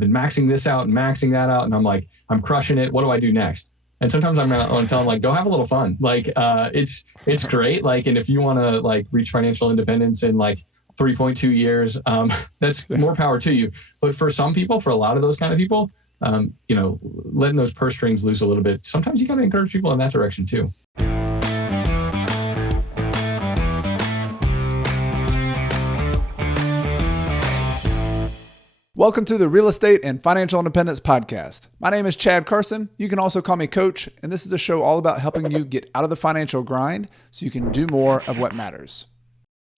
been maxing this out and maxing that out. And I'm like, I'm crushing it. What do I do next? And sometimes I'm going to tell them like, go have a little fun. Like, it's great. Like, and if you want to like reach financial independence in like 3.2 years, that's more power to you. But for some people, for a lot of those kind of people, letting those purse strings loose a little bit, sometimes you got to encourage people in that direction too. Welcome to the Real Estate and Financial Independence Podcast. My name is Chad Carson. You can also call me Coach, and this is a show all about helping you get out of the financial grind so you can do more of what matters.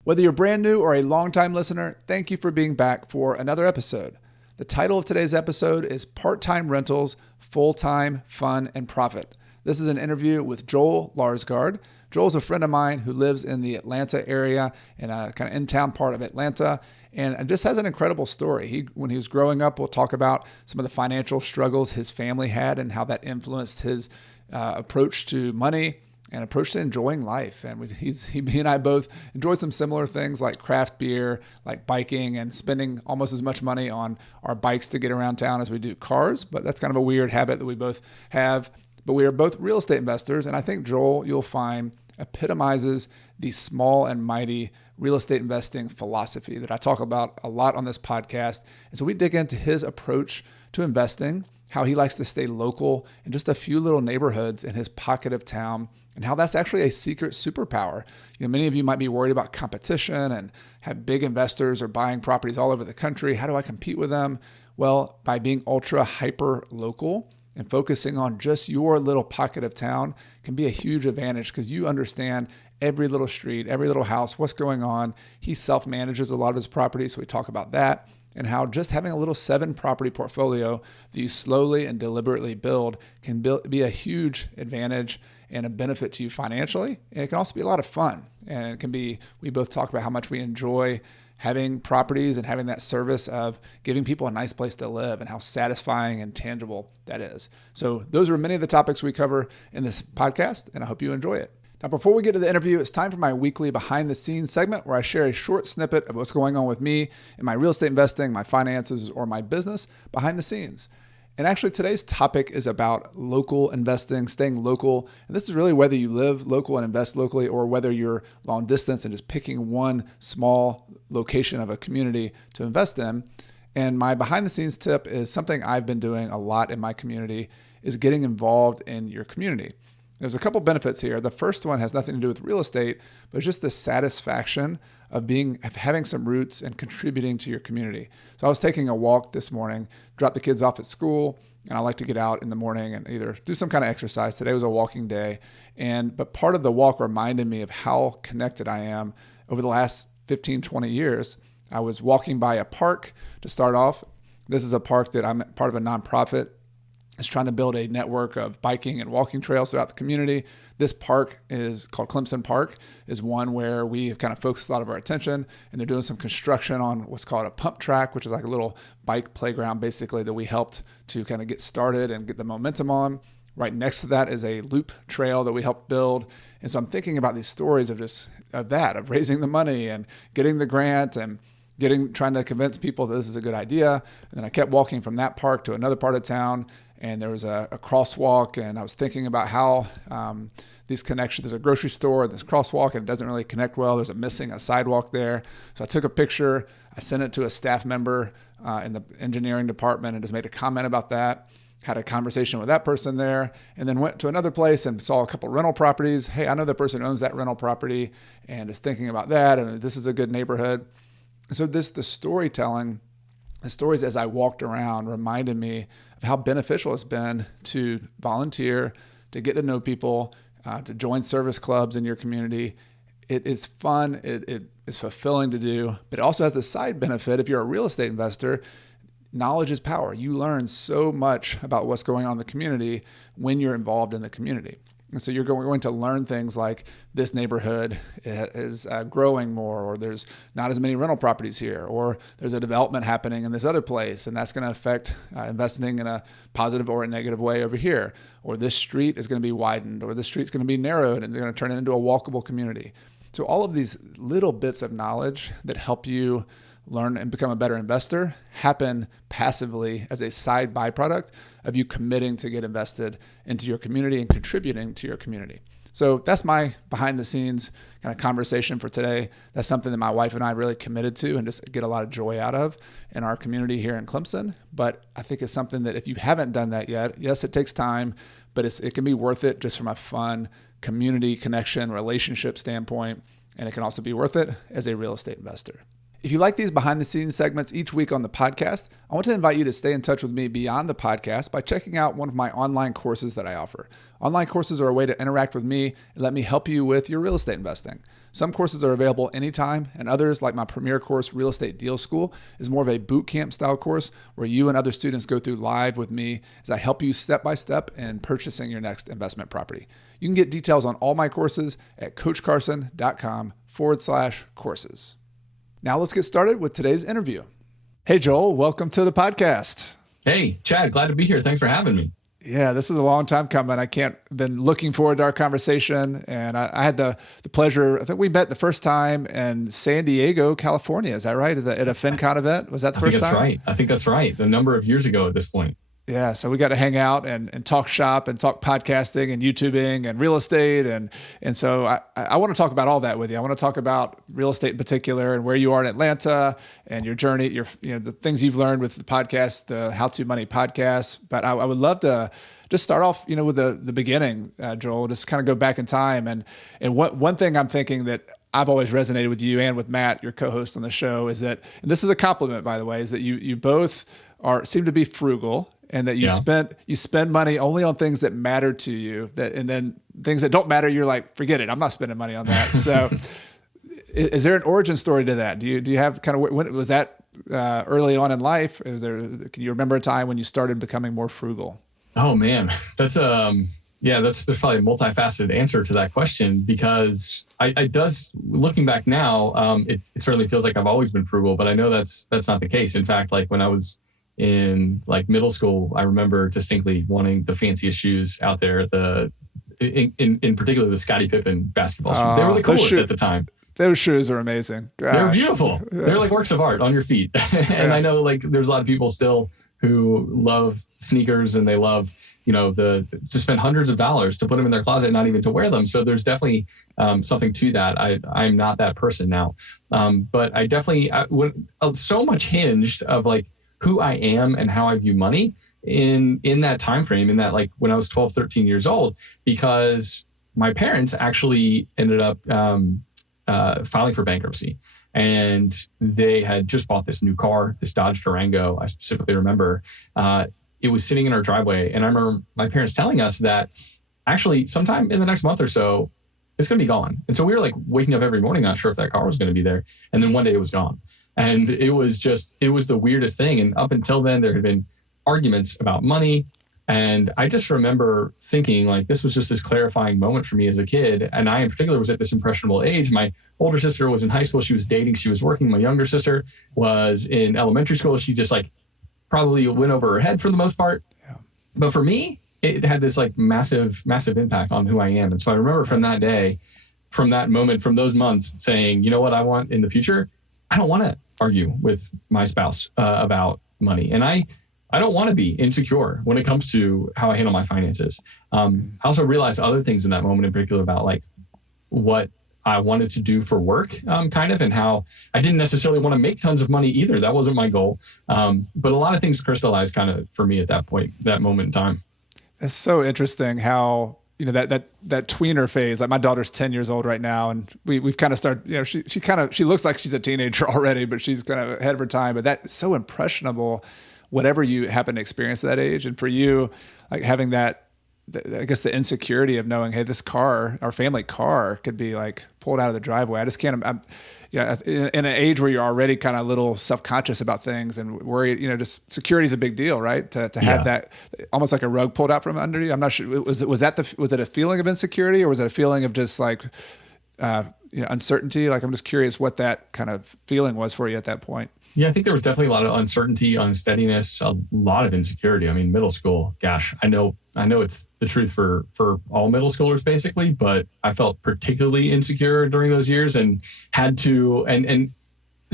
Whether you're brand new or a longtime listener, thank you for being back for another episode. The title of today's episode is Part-Time Rentals, Full-Time Fun and Profit. This is an interview with Joel Larsgard. Joel's a friend of mine who lives in the Atlanta area, in a kind of in-town part of Atlanta, and just has an incredible story. When he was growing up, we'll talk about some of the financial struggles his family had and how that influenced his approach to money and approach to enjoying life. And he and I both enjoyed some similar things like craft beer, like biking, and spending almost as much money on our bikes to get around town as we do cars. But that's kind of a weird habit that we both have. But we are both real estate investors, and I think Joel, you'll find, epitomizes the small and mighty real estate investing philosophy that I talk about a lot on this podcast. And so we dig into his approach to investing, how he likes to stay local in just a few little neighborhoods in his pocket of town, and how that's actually a secret superpower. Many of you might be worried about competition and have big investors or buying properties all over the country. How do I compete with them? Well, by being ultra hyper local and focusing on just your little pocket of town can be a huge advantage because you understand every little street, every little house, what's going on. He self-manages a lot of his properties, so we talk about that and how just having a little 7-property portfolio that you slowly and deliberately build can be a huge advantage and a benefit to you financially. And it can also be a lot of fun. And it can be, we both talk about how much we enjoy having properties and having that service of giving people a nice place to live and how satisfying and tangible that is. So those are many of the topics we cover in this podcast, and I hope you enjoy it. Now, before we get to the interview, it's time for my weekly behind the scenes segment where I share a short snippet of what's going on with me in my real estate investing, my finances, or my business behind the scenes. And actually today's topic is about local investing, staying local. And this is really whether you live local and invest locally or whether you're long distance and just picking one small location of a community to invest in. And my behind the scenes tip is something I've been doing a lot in my community is getting involved in your community. There's a couple benefits here. The first one has nothing to do with real estate, but it's just the satisfaction of having some roots and contributing to your community. So I was taking a walk this morning, dropped the kids off at school, and I like to get out in the morning and either do some kind of exercise. Today was a walking day, but part of the walk reminded me of how connected I am over the last 15, 20 years. I was walking by a park to start off. This is a park that I'm part of a nonprofit. Is trying to build a network of biking and walking trails throughout the community. This park is called Clemson Park, is one where we have kind of focused a lot of our attention, and they're doing some construction on what's called a pump track, which is like a little bike playground basically that we helped to kind of get started and get the momentum on. Right next to that is a loop trail that we helped build. And so I'm thinking about these stories of raising the money and getting the grant and trying to convince people that this is a good idea. And then I kept walking from that park to another part of town, and there was a crosswalk, and I was thinking about how these connections, there's a grocery store, this crosswalk, and it doesn't really connect well. There's a sidewalk there. So I took a picture, I sent it to a staff member in the engineering department and just made a comment about that, had a conversation with that person there, and then went to another place and saw a couple rental properties. Hey, I know the person who owns that rental property and is thinking about that, and this is a good neighborhood. So the storytelling, the stories as I walked around reminded me of how beneficial it's been to volunteer, to get to know people, to join service clubs in your community. It is fun. It is fulfilling to do, but it also has the side benefit. If you're a real estate investor, knowledge is power. You learn so much about what's going on in the community when you're involved in the community. And so you're going to learn things like this neighborhood is growing more, or there's not as many rental properties here, or there's a development happening in this other place, and that's going to affect investing in a positive or a negative way over here. Or this street is going to be widened, or this street's going to be narrowed, and they're going to turn it into a walkable community. So all of these little bits of knowledge that help you learn and become a better investor happen passively as a side byproduct of you committing to get invested into your community and contributing to your community. So that's my behind the scenes kind of conversation for today. That's something that my wife and I really committed to and just get a lot of joy out of in our community here in Clemson. But I think it's something that if you haven't done that yet, yes, it takes time, but it can be worth it just from a fun community connection, relationship standpoint. And it can also be worth it as a real estate investor. If you like these behind the scenes segments each week on the podcast, I want to invite you to stay in touch with me beyond the podcast by checking out one of my online courses that I offer. Online courses are a way to interact with me and let me help you with your real estate investing. Some courses are available anytime, and others, like my premier course, Real Estate Deal School, is more of a boot camp style course where you and other students go through live with me as I help you step by step in purchasing your next investment property. You can get details on all my courses at coachcarson.com/courses. Now let's get started with today's interview. Hey, Joel, welcome to the podcast. Hey, Chad, glad to be here. Thanks for having me. Yeah, this is a long time coming. Been looking forward to our conversation. And I had the pleasure, I think we met the first time in San Diego, California. Is that right? At a FinCon event? Was that the first time? I think that's right. A number of years ago at this point. Yeah, so we got to hang out and talk shop and talk podcasting and YouTubing and real estate. And so I want to talk about all that with you. I want to talk about real estate in particular and where you are in Atlanta and your journey, the things you've learned with the podcast, the How to Money podcast. But I would love to just start off, with the beginning, Joel, just kind of go back in time. And one thing I'm thinking that I've always resonated with you and with Matt, your co-host on the show, is that, and this is a compliment, by the way, is that you both seem to be frugal. And that you spend money only on things that matter to you, and then things that don't matter, you're like, forget it, I'm not spending money on that. So, is there an origin story to that? Do you have kind of, when was that early on in life? Can you remember a time when you started becoming more frugal? Oh man, there's probably a multifaceted answer to that question, because looking back now, it certainly feels like I've always been frugal, but I know that's not the case. In fact, like when I was in like middle school, I remember distinctly wanting the fanciest shoes out there. In particular, the Scottie Pippen basketball shoes. They were the coolest at the time. Those shoes are amazing. Gosh. They're beautiful. Yeah. They're like works of art on your feet. And yes. I know like there's a lot of people still who love sneakers and they love, to spend hundreds of dollars to put them in their closet, not even to wear them. So there's definitely something to that. I'm not that person now. But I definitely so much hinged of like who I am and how I view money in that time frame, in that like when I was 12, 13 years old, because my parents actually ended up filing for bankruptcy. And they had just bought this new car, this Dodge Durango. I specifically remember it was sitting in our driveway. And I remember my parents telling us that actually sometime in the next month or so, it's going to be gone. And so we were like waking up every morning, not sure if that car was going to be there. And then one day it was gone. And it was the weirdest thing. And up until then, there had been arguments about money. And I just remember thinking like, this was just this clarifying moment for me as a kid. And I in particular was at this impressionable age. My older sister was in high school. She was dating, she was working. My younger sister was in elementary school. She just like probably went over her head for the most part. Yeah. But for me, it had this like massive, massive impact on who I am. And so I remember from that day, from that moment, from those months saying, you know what I want in the future? I don't want to argue with my spouse about money. And I don't want to be insecure when it comes to how I handle my finances. I also realized other things in that moment in particular about like what I wanted to do for work, kind of, and how I didn't necessarily want to make tons of money either. That wasn't my goal. But a lot of things crystallized kind of for me at that point, that moment in time. It's so interesting how, that tweener phase, like my daughter's 10 years old right now. And we've kind of started, she looks like she's a teenager already, but she's kind of ahead of her time. But that's so impressionable, whatever you happen to experience at that age. And for you, like having that, I guess the insecurity of knowing, hey, this car, our family car could be like pulled out of the driveway. I just can't, in an age where you're already kind of a little self-conscious about things and worried, just security is a big deal, right? To have that almost like a rug pulled out from under you. I'm not sure. Was it a feeling of insecurity or was it a feeling of just like, uncertainty? Like, I'm just curious what that kind of feeling was for you at that point. Yeah, I think there was definitely a lot of uncertainty, unsteadiness, a lot of insecurity. I mean, middle school, gosh, I know it's the truth for all middle schoolers basically, but I felt particularly insecure during those years and had to, and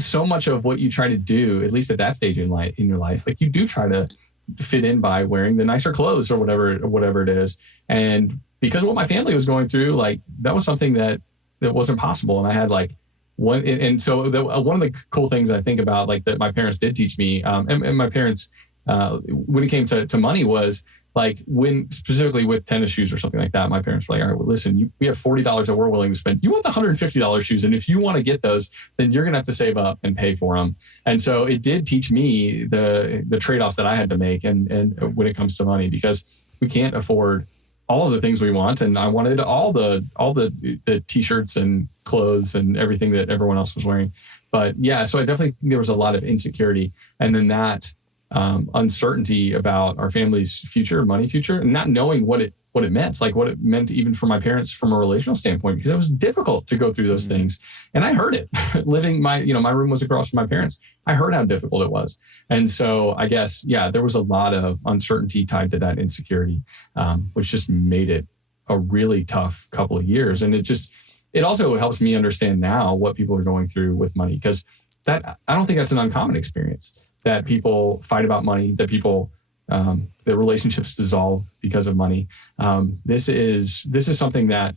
so much of what you try to do, at least at that stage in your life, like you do try to fit in by wearing the nicer clothes or whatever it is. And because of what my family was going through, like that was something that wasn't possible. And I had like one, and so one of the cool things I think about, like that my parents did teach me, and my parents, when it came to money, was like when specifically with tennis shoes or something like that, my parents were like, all right, well, listen, we have $40 that we're willing to spend. You want the $150 shoes. And if you want to get those, then you're going to have to save up and pay for them. And so it did teach me the trade-offs that I had to make. And when it comes to money, because we can't afford all of the things we want. And I wanted all the t-shirts and clothes and everything that everyone else was wearing. But yeah, so I definitely think there was a lot of insecurity. And then that uncertainty about our family's future, money future, and not knowing what it meant, like what it meant even for my parents from a relational standpoint, because it was difficult to go through those things. And I heard it living my room was across from my parents. I heard how difficult it was. And so I guess, yeah, there was a lot of uncertainty tied to that insecurity, which just made it a really tough couple of years. And it also helps me understand now what people are going through with money, because I don't think that's an uncommon experience, that people fight about money, that people, that relationships dissolve because of money. This is something that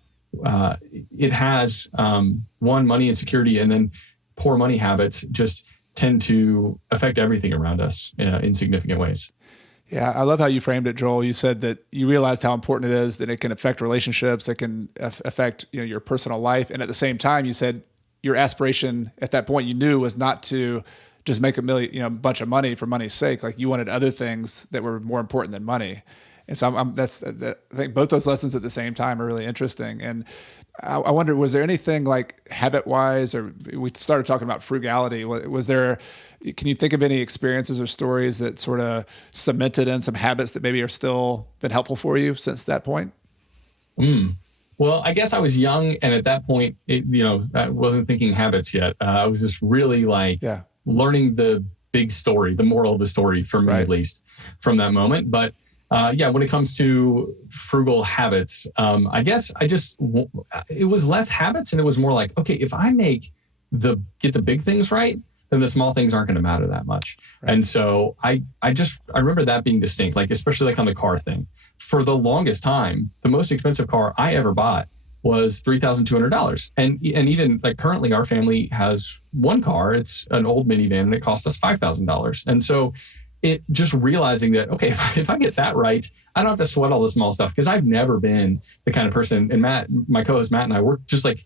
it has money insecurity, and then poor money habits just tend to affect everything around us in significant ways. Yeah, I love how you framed it, Joel. You said that you realized how important it is, that it can affect relationships, it can affect your personal life, and at the same time, you said your aspiration at that point you knew was not to just make a bunch of money for money's sake. Like you wanted other things that were more important than money. And so I think both those lessons at the same time are really interesting. And I wonder, was there anything like habit wise, or we started talking about frugality. Can you think of any experiences or stories that sort of cemented in some habits that maybe are still been helpful for you since that point? Well, I guess I was young. And at that point, I wasn't thinking habits yet. I was just really learning the big story, the moral of the story for me, at least from that moment. But when it comes to frugal habits, I guess it was less habits, and it was more like, okay, if I get the big things right, then the small things aren't going to matter that much. Right. And so I remember that being distinct, like especially like on the car thing. For the longest time, the most expensive car I ever bought was $3,200. And even like currently our family has one car, it's an old minivan, and it cost us $5,000. And so it just realizing that, okay, if I get that right, I don't have to sweat all the small stuff, because I've never been the kind of person, and Matt, my co-host Matt, and I work just like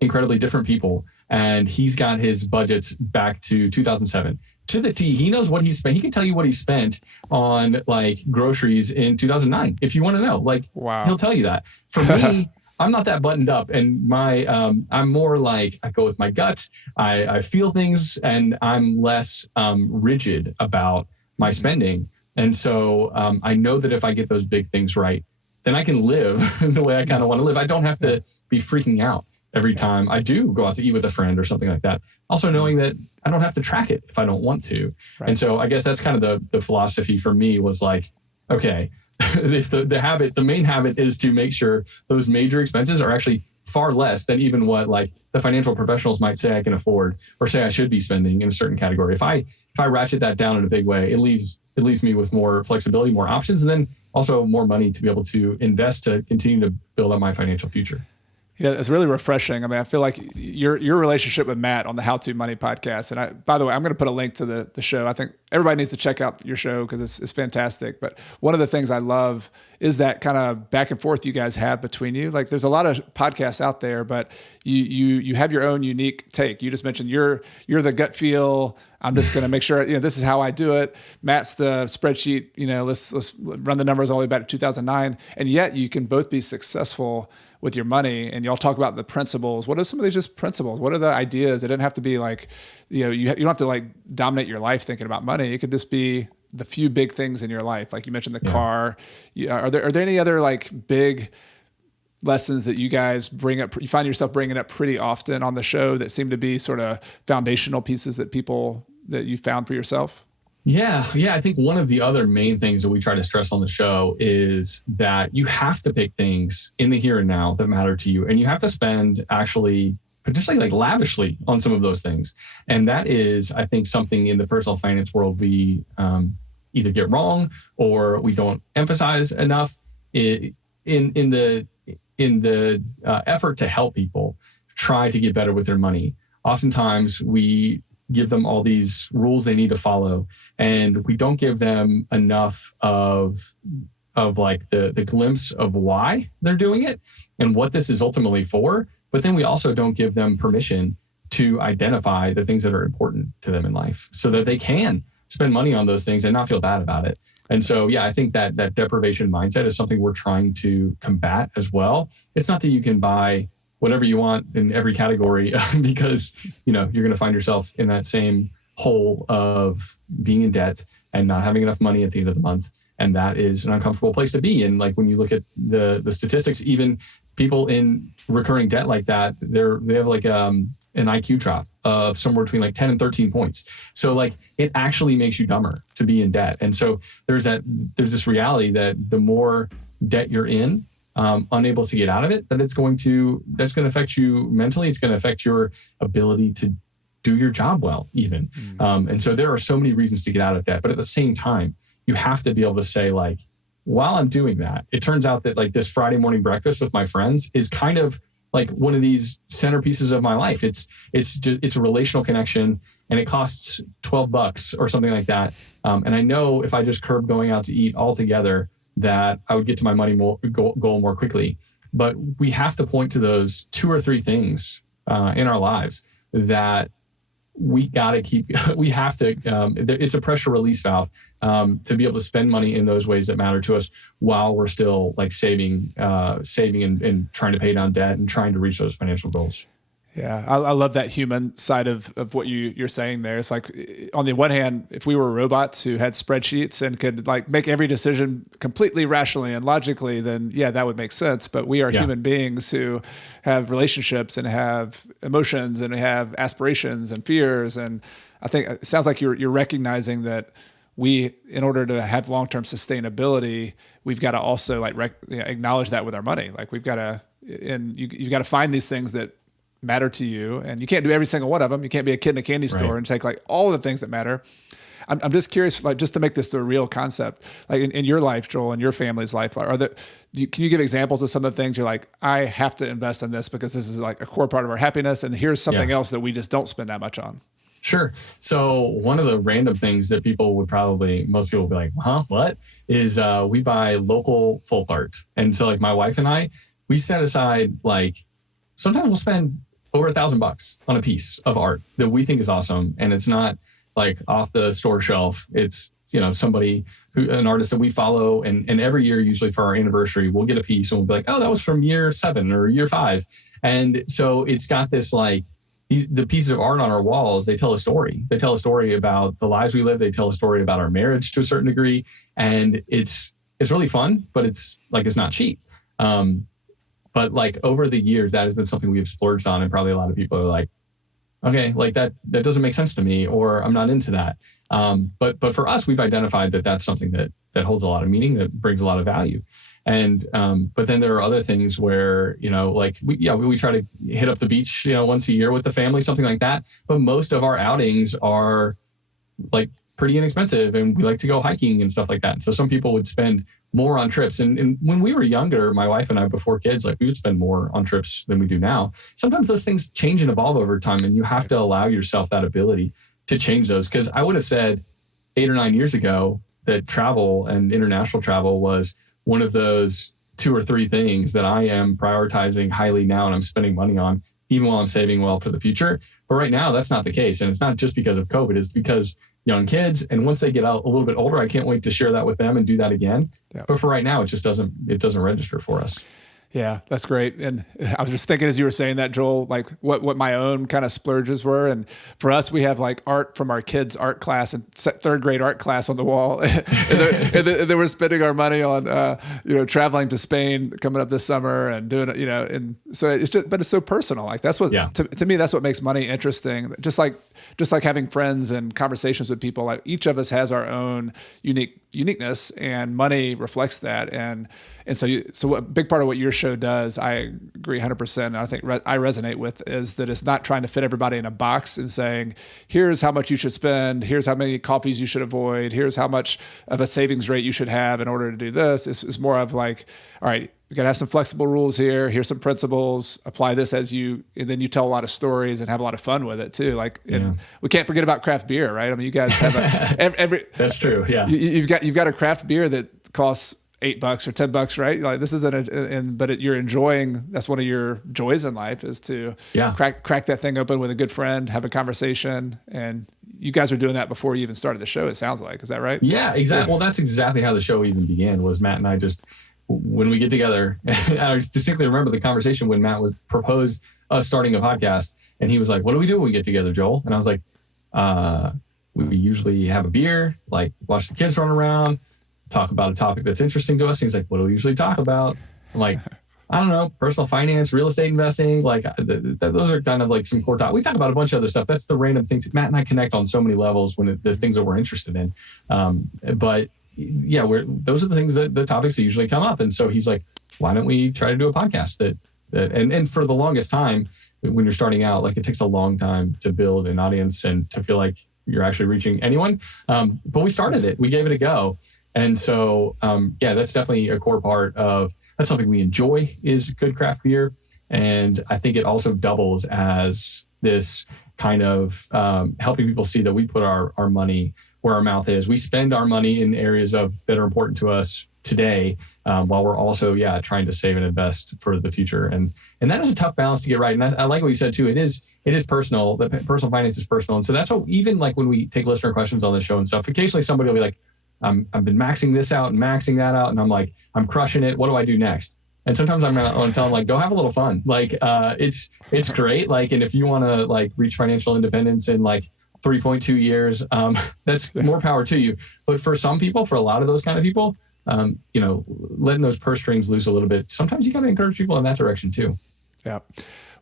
incredibly different people. And he's got his budgets back to 2007 to the T. He knows what he spent. He can tell you what he spent on like groceries in 2009. If you want to know, like, wow. He'll tell you that. For me, I'm not that buttoned up, and I'm more like I go with my gut. I feel things, and I'm less rigid about my spending. And so I know that if I get those big things right, then I can live the way I kind of want to live. I don't have to be freaking out every time I do go out to eat with a friend or something like that. Also knowing that I don't have to track it if I don't want to. Right. And so I guess that's kind of the philosophy for me, was like, okay, if the main habit is to make sure those major expenses are actually far less than even what like the financial professionals might say I can afford, or say I should be spending in a certain category. If I ratchet that down in a big way, it leaves me with more flexibility, more options, and then also more money to be able to invest to continue to build up my financial future. Yeah, it's really refreshing. I mean, I feel like your relationship with Matt on the How To Money podcast, and by the way, I'm going to put a link to the show. I think everybody needs to check out your show because it's fantastic. But one of the things I love is that kind of back and forth you guys have between you. Like there's a lot of podcasts out there, but you have your own unique take. You just mentioned you're the gut feel. I'm just going to make sure, this is how I do it. Matt's the spreadsheet, let's run the numbers all the way back to 2009. And yet you can both be successful with your money, and y'all talk about the principles. What are some of these just principles? What are the ideas? It didn't have to be like, you don't have to like dominate your life thinking about money. It could just be the few big things in your life. Like you mentioned the car. Are there any other like big lessons that you guys bring up, you find yourself bringing up pretty often on the show that seem to be sort of foundational pieces that you found for yourself? Yeah. I think one of the other main things that we try to stress on the show is that you have to pick things in the here and now that matter to you. And you have to spend actually potentially like lavishly on some of those things. And that is, I think, something in the personal finance world we either get wrong or we don't emphasize enough in the effort to help people try to get better with their money. Oftentimes we give them all these rules they need to follow, and we don't give them enough of like the glimpse of why they're doing it and what this is ultimately for. But then we also don't give them permission to identify the things that are important to them in life so that they can spend money on those things and not feel bad about it. And so, yeah, I think that deprivation mindset is something we're trying to combat as well. It's not that you can buy whatever you want in every category because, you're going to find yourself in that same hole of being in debt and not having enough money at the end of the month. And that is an uncomfortable place to be. And like when you look at the statistics, even people in recurring debt like that, they have like an IQ drop of somewhere between like 10 and 13 points. So like it actually makes you dumber to be in debt. And so there's this reality that the more debt you're in, unable to get out of it, that's going to affect you mentally. It's going to affect your ability to do your job well, even. And so there are so many reasons to get out of debt. But at the same time, you have to be able to say, like, while I'm doing that, it turns out that like this Friday morning breakfast with my friends is kind of like one of these centerpieces of my life. It's a relational connection, and it costs $12 or something like that. And I know if I just curb going out to eat altogether, that I would get to my money goal more quickly. But we have to point to those 2 or 3 things in our lives that we got to keep. We have to. It's a pressure release valve to be able to spend money in those ways that matter to us while we're still like saving and trying to pay down debt and trying to reach those financial goals. Yeah, I love that human side of what you're saying there. It's like, on the one hand, if we were robots who had spreadsheets and could like make every decision completely rationally and logically, then yeah, that would make sense. But we are human beings who have relationships and have emotions and have aspirations and fears. And I think it sounds like you're recognizing that we, in order to have long-term sustainability, we've got to also like acknowledge that with our money. Like we've got to, and you've got to find these things that matter to you, and you can't do every single one of them. You can't be a kid in a candy store and take like all the things that matter. I'm just curious, like just to make this a real concept, like in your life, Joel, in your family's life, can you give examples of some of the things you're like, I have to invest in this because this is like a core part of our happiness, and here's something else that we just don't spend that much on? Sure. So one of the random things that most people would be like, huh, what? Is we buy local folk art. And so like my wife and I, we set aside like, sometimes we'll spend over $1,000 on a piece of art that we think is awesome. And it's not like off the store shelf. It's, an artist that we follow. And every year, usually for our anniversary, we'll get a piece and we'll be like, oh, that was from year 7 or year 5. And so it's got this like, the pieces of art on our walls, they tell a story. They tell a story about the lives we live. They tell a story about our marriage to a certain degree. And it's really fun, but it's not cheap. But like over the years, that has been something we've splurged on, and probably a lot of people are like, okay, like that doesn't make sense to me, or I'm not into that. But for us, we've identified that that's something that holds a lot of meaning, that brings a lot of value. And but then there are other things where like we try to hit up the beach once a year with the family, something like that. But most of our outings are like pretty inexpensive, and we like to go hiking and stuff like that. And so some people would spend more on trips. And when we were younger, my wife and I, before kids, like we would spend more on trips than we do now. Sometimes those things change and evolve over time, and you have to allow yourself that ability to change those. Because I would have said 8 or 9 years ago that travel and international travel was one of those 2 or 3 things that I am prioritizing highly now, and I'm spending money on, even while I'm saving well for the future. But right now, that's not the case. And it's not just because of COVID, it's because young kids. And once they get out a little bit older, I can't wait to share that with them and do that again. Yeah. But for right now, it doesn't register for us. Yeah, that's great. And I was just thinking as you were saying that, Joel, like what my own kind of splurges were. And for us, we have like art from our kids' art class and 3rd grade art class on the wall. and then we're spending our money on, traveling to Spain coming up this summer and doing it, and so it's just, but it's so personal. Like that's what, to me, that's what makes money interesting. Just like just like having friends and conversations with people, like each of us has our own uniqueness, and money reflects that. And so a big part of what your show does, I agree 100%. And I think I resonate with, is that it's not trying to fit everybody in a box and saying, here's how much you should spend, here's how many coffees you should avoid, here's how much of a savings rate you should have in order to do this. It's more of like, all right, you got to have some flexible rules here. Here's some principles. Apply this and then you tell a lot of stories and have a lot of fun with it too. Like, and we can't forget about craft beer, right? I mean, you guys have every. That's true. Yeah. You've got a craft beer that costs $8 or $10, right? Like this isn't but you're enjoying. That's one of your joys in life, is to crack that thing open with a good friend, have a conversation, and you guys are doing that before you even started the show. It sounds like, is that right? Yeah, exactly. Well, that's exactly how the show even began. Was Matt and I just, when we get together, I distinctly remember the conversation when Matt was proposed us starting a podcast, and he was like, "What do we do when we get together, Joel?" And I was like, "We usually have a beer, like watch the kids run around, talk about a topic that's interesting to us." And he's like, "What do we usually talk about?" I'm like, "I don't know, personal finance, real estate investing." Like those are kind of like some core topics. We talk about a bunch of other stuff. That's the random things. Matt and I connect on so many levels when the things that we're interested in. But yeah, those are the things the topics that usually come up. And so he's like, "Why don't we try to do a podcast and for the longest time, when you're starting out, like it takes a long time to build an audience and to feel like you're actually reaching anyone. But we started it, we gave it a go. And so, that's definitely a core part of, that's something we enjoy, is good craft beer. And I think it also doubles as this kind of helping people see that we put our money where our mouth is. We spend our money in areas that are important to us today, while we're also, trying to save and invest for the future. And that is a tough balance to get right. And I like what you said too. It is personal. The personal finance is personal. And so that's what, even like when we take listener questions on the show and stuff, occasionally somebody will be like, I've been maxing this out and maxing that out. And I'm like, I'm crushing it. What do I do next? And sometimes I'm going to tell them, like, go have a little fun. Like, it's great. Like, and if you want to like reach financial independence in like 3.2 years, that's more power to you. But for some people, for a lot of those kind of people, letting those purse strings loose a little bit, sometimes you got to encourage people in that direction too. Yeah.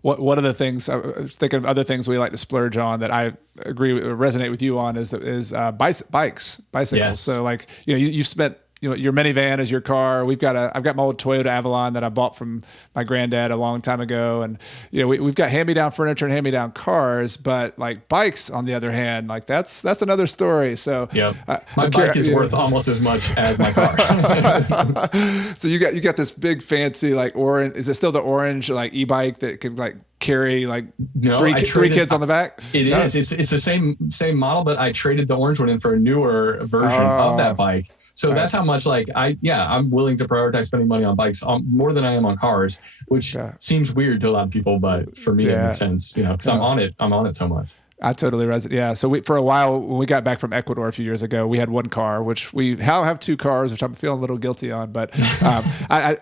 One of the things I was thinking of, other things we like to splurge on that I agree with, resonate with you on, is bicycles. Yes. So like, you spent, your minivan is your car. I've got my old Toyota Avalon that I bought from my granddad a long time ago. And, we've got hand-me-down furniture and hand-me-down cars, but like bikes, on the other hand, like that's another story. So my bike is worth almost as much as my car. So you got this big fancy, like orange, is it still the orange, like e-bike that can like carry like three kids on the back? It is. It's the same model, but I traded the orange one in for a newer version of that bike. So that's how much I'm willing to prioritize spending money on bikes more than I am on cars, which seems weird to a lot of people, but for me, it makes sense, because I'm on it so much. I totally resonate. Yeah. So for a while, when we got back from Ecuador a few years ago, we had one car, which we now have two cars, which I'm feeling a little guilty on. But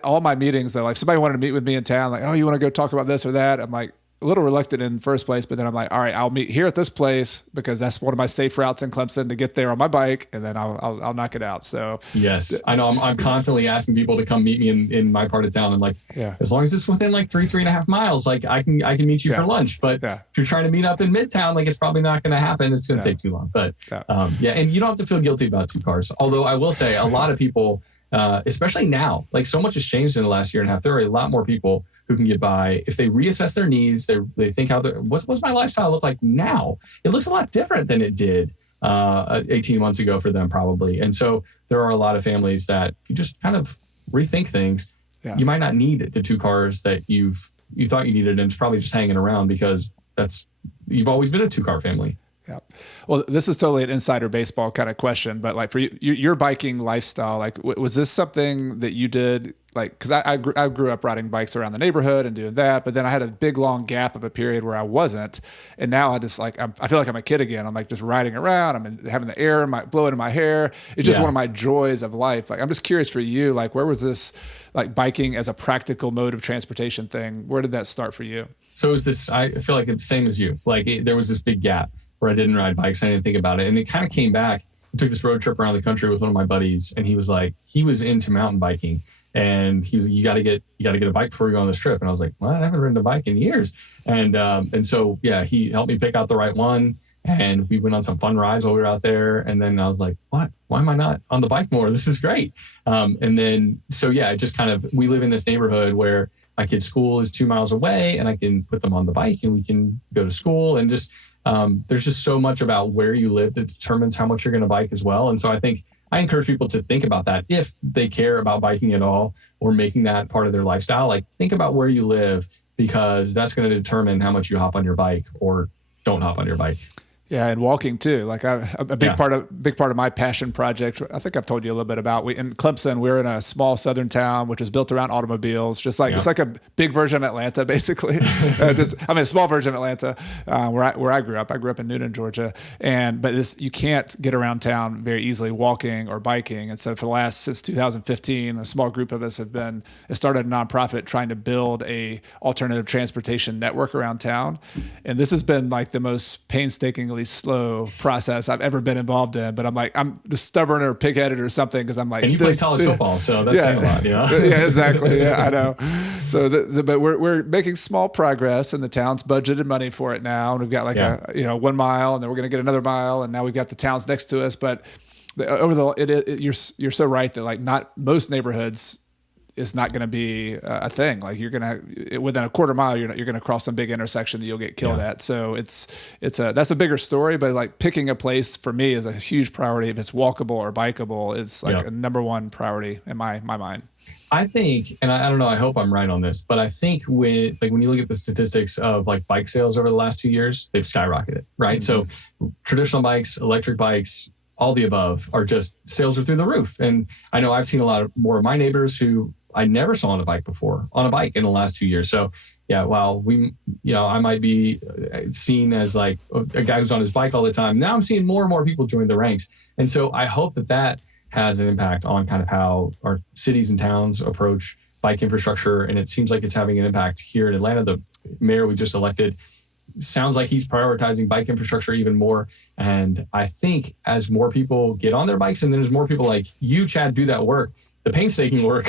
all my meetings, though, like somebody wanted to meet with me in town, like, oh, you want to go talk about this or that? I'm like, a little reluctant in the first place, but then I'm like, all right, I'll meet here at this place because that's one of my safe routes in Clemson to get there on my bike, and then I'll knock it out. So yes, I know I'm constantly asking people to come meet me in my part of town, and like, as long as it's within like 3.5 miles, like I can meet you for lunch. But if you're trying to meet up in Midtown, like it's probably not going to happen. It's going to take too long. But and you don't have to feel guilty about two cars. Although I will say, a lot of people, especially now, like so much has changed in the last year and a half. There are a lot more people who can get by if they reassess their needs. They think what's my lifestyle look like now? It looks a lot different than it did 18 months ago for them, probably. And so there are a lot of families that you just kind of rethink things. You might not need the two cars that you thought you needed, and it's probably just hanging around because you've always been a two-car family. Yeah. Well, this is totally an insider baseball kind of question, but like for your biking lifestyle, like was this something that you did? Like, because I grew up riding bikes around the neighborhood and doing that, but then I had a big long gap of a period where I wasn't, and now I just like I feel like I'm a kid again. I'm like just riding around. I'm having the air blowing in my hair. It's just one of my joys of life. Like I'm just curious for you, like where was this like biking as a practical mode of transportation thing? Where did that start for you? So is this? I feel like it's the same as you. Like there was this big gap where I didn't ride bikes. I didn't think about it, and it kind of came back. I took this road trip around the country with one of my buddies, and he was into mountain biking. And he was like, you got to get a bike before you go on this trip. And I was like, well, I haven't ridden a bike in years. And so, he helped me pick out the right one. And we went on some fun rides while we were out there. And then I was like, what? Why am I not on the bike more? This is great. It just kind of, we live in this neighborhood where my kid's school is 2 miles away and I can put them on the bike and we can go to school. And just, there's just so much about where you live that determines how much you're going to bike as well. And so I think I encourage people to think about that if they care about biking at all or making that part of their lifestyle. Like, think about where you live, because that's going to determine how much you hop on your bike or don't hop on your bike. Yeah, and walking too. Like a big part of my passion project. I think I've told you a little bit about. In Clemson, we're in a small southern town which is built around automobiles. Just like it's like a big version of Atlanta, basically. A small version of Atlanta, where I grew up. I grew up in Newnan, Georgia, but you can't get around town very easily walking or biking. And so since 2015, a small group of us have started a nonprofit trying to build a alternative transportation network around town. And this has been like the most painstakingly slow process I've ever been involved in, but I'm just stubborn or pig-headed or something, because I'm like, and you play college football, so that's saying a lot, you know? Yeah, exactly. Yeah, I know. So, but we're making small progress, and the town's budgeted money for it now, and we've got 1 mile, and then we're going to get another mile, and now we've got the towns next to us. But you're so right that like not most neighborhoods is not going to be a thing. Like within a quarter mile, you're going to cross some big intersection that you'll get killed at. So that's a bigger story, but like picking a place for me is a huge priority. If it's walkable or bikeable, it's like a number one priority in my mind. I think, and I don't know, I hope I'm right on this, but I think when you look at the statistics of like bike sales over the last 2 years, they've skyrocketed, right? Mm-hmm. So traditional bikes, electric bikes, all the above sales are through the roof. And I know I've seen a lot more of my neighbors who I never saw on a bike in the last 2 years. So yeah, while I might be seen as like a guy who's on his bike all the time, now I'm seeing more and more people join the ranks. And so I hope that has an impact on kind of how our cities and towns approach bike infrastructure. And it seems like it's having an impact here in Atlanta. The mayor we just elected sounds like he's prioritizing bike infrastructure even more. And I think as more people get on their bikes, and then as more people like you, Chad, do that work, the painstaking work,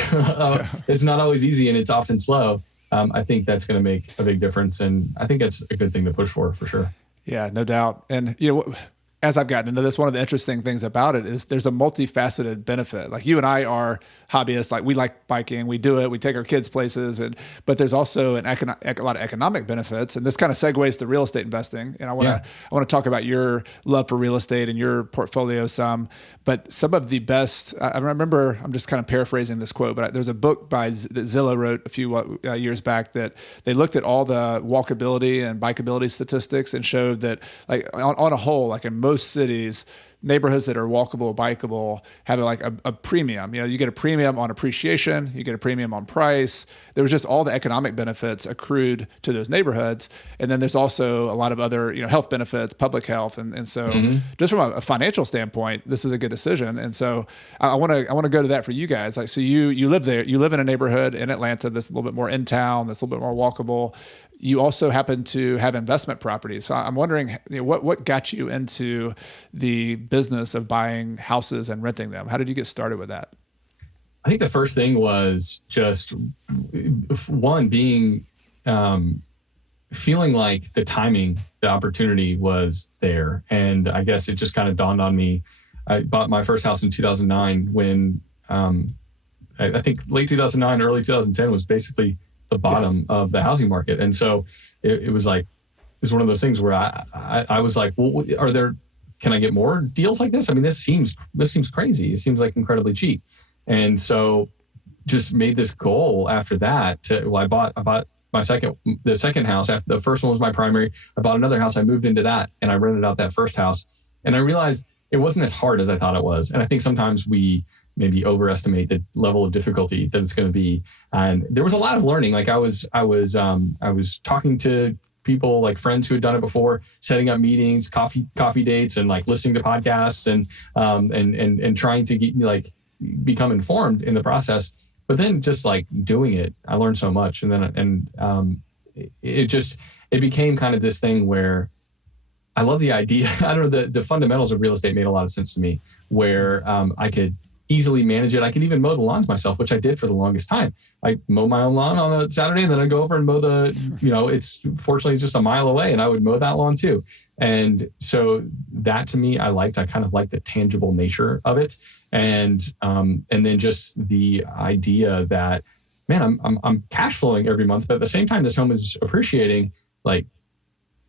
it's not always easy and it's often slow. I think that's going to make a big difference. And I think it's a good thing to push for sure. Yeah, no doubt. And, as I've gotten into this, one of the interesting things about it is there's a multifaceted benefit. Like you and I are hobbyists, like we like biking, we do it, we take our kids places, but there's also a lot of economic benefits. And this kind of segues to real estate investing. And I want to talk about your love for real estate and your portfolio some. But some of the best, I remember, I'm just kind of paraphrasing this quote, but there's a book that Zillow wrote a few years back that they looked at all the walkability and bikeability statistics and showed that like on a whole, like in most cities, neighborhoods that are walkable, bikeable have a premium. You get a premium on appreciation, you get a premium on price. There was just all the economic benefits accrued to those neighborhoods. And then there's also a lot of other, health benefits, public health. And so just from a financial standpoint, this is a good decision. And so I want to go to that for you guys. Like, so you live there, you live in a neighborhood in Atlanta that's a little bit more in town, that's a little bit more walkable. You also happen to have investment properties. So I'm wondering, what got you into the business of buying houses and renting them? How did you get started with that? I think the first thing was just being feeling like the timing, the opportunity was there. And I guess it just kind of dawned on me. I bought my first house in 2009 when I think late 2009, early 2010 was basically the bottom of the housing market. And so it was one of those things where I was like, well, can I get more deals like this? I mean, this seems crazy. It seems like incredibly cheap. And so just made this goal after that I bought the second house. After the first one was my primary, I bought another house. I moved into that and I rented out that first house. And I realized it wasn't as hard as I thought it was. And I think sometimes we maybe overestimate the level of difficulty that it's going to be. And there was a lot of learning. Like I was talking to people, like friends who had done it before, setting up meetings, coffee dates, and like listening to podcasts and trying to become informed in the process. But then just like doing it, I learned so much. And then it became kind of this thing where I love the idea. I don't know, the fundamentals of real estate made a lot of sense to me, where I could easily manage it. I can even mow the lawns myself, which I did for the longest time. I mow my own lawn on a Saturday, and then I go over and mow it's fortunately just a mile away, and I would mow that lawn too. And so that to me, I kind of like the tangible nature of it. And then just the idea that, man, I'm cash flowing every month, but at the same time, this home is appreciating. Like,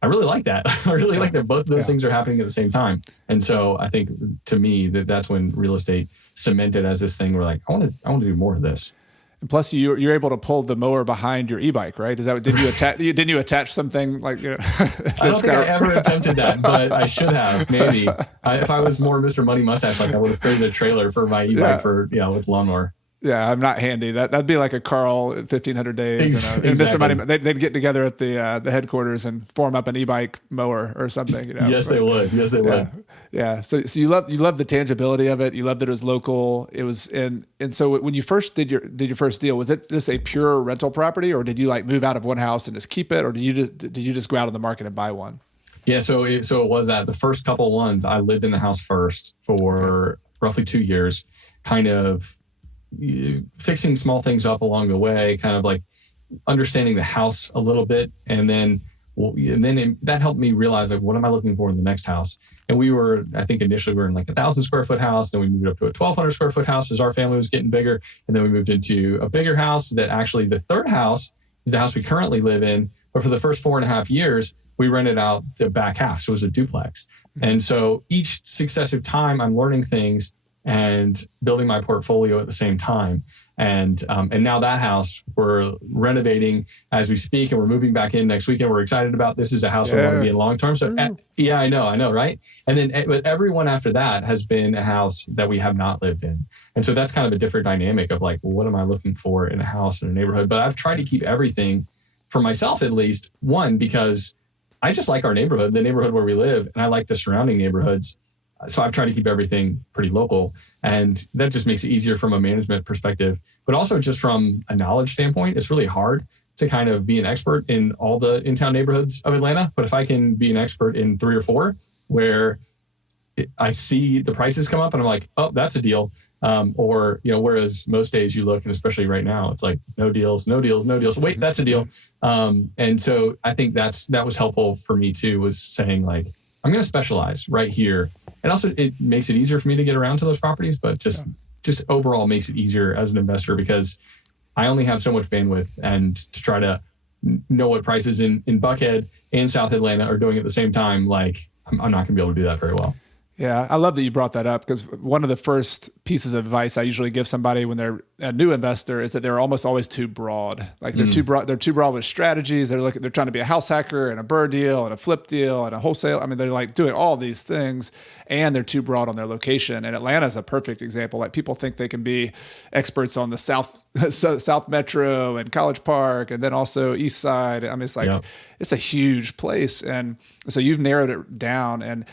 I really like that. I really like that both of those things are happening at the same time. And so I think, to me, that's when real estate cemented as this thing where like, I want to do more of this. And plus, you're able to pull the mower behind your e-bike, right? Is that didn't you attach something like? I don't think I ever attempted that, but I should have. Maybe if I was more Mr. Money Mustache, like I would have created a trailer for my e-bike with lawnmower. Yeah, I'm not handy. That'd be like a Carl 1500 days. And exactly. Mr. Money, they'd get together at the headquarters and form up an e-bike mower or something. Yes, they would. Yes, they would. Yeah. So you love the tangibility of it. You loved that it was local. It was and so when you first did your first deal, was it just a pure rental property, or did you like move out of one house and just keep it, or did you just go out on the market and buy one? Yeah. So it was that the first couple ones I lived in the house first for roughly 2 years, kind of fixing small things up along the way, kind of like understanding the house a little bit. And then that helped me realize, like, what am I looking for in the next house? And I think initially we were in like 1,000 square foot house. Then we moved up to a 1,200 square foot house as our family was getting bigger. And then we moved into a bigger house that actually the third house is the house we currently live in. But for the first 4.5 years, we rented out the back half. So it was a duplex. Mm-hmm. And so each successive time I'm learning things and building my portfolio at the same time. And now that house we're renovating as we speak, and we're moving back in next weekend. We're excited about this. Is a house we want to be in long term. So I know, right? And then but everyone after that has been a house that we have not lived in. And so that's kind of a different dynamic of like, well, what am I looking for in a house in a neighborhood? But I've tried to keep everything, for myself at least, one, because I just like our neighborhood, the neighborhood where we live, and I like the surrounding neighborhoods. So I've tried to keep everything pretty local, and that just makes it easier from a management perspective, but also just from a knowledge standpoint. It's really hard to kind of be an expert in all the in-town neighborhoods of Atlanta. But if I can be an expert in 3 or 4 where I see the prices come up and I'm like, oh, that's a deal. Whereas most days you look, and especially right now, it's like no deals. Wait, that's a deal. And so I think that was helpful for me too, was saying like, I'm going to specialize right here. And also it makes it easier for me to get around to those properties, but just overall makes it easier as an investor, because I only have so much bandwidth, and to try to know what prices in Buckhead and South Atlanta are doing at the same time, like I'm not going to be able to do that very well. Yeah, I love that you brought that up, because one of the first pieces of advice I usually give somebody when they're a new investor is that they're almost always too broad. Like they're too broad. They're too broad with strategies. They're trying to be a house hacker and a BRRRR deal and a flip deal and a wholesale. I mean, they're like doing all these things, and they're too broad on their location. And Atlanta is a perfect example. Like people think they can be experts on the South Metro and College Park, and then also East Side. I mean, it's like it's a huge place, and so you've narrowed it down. And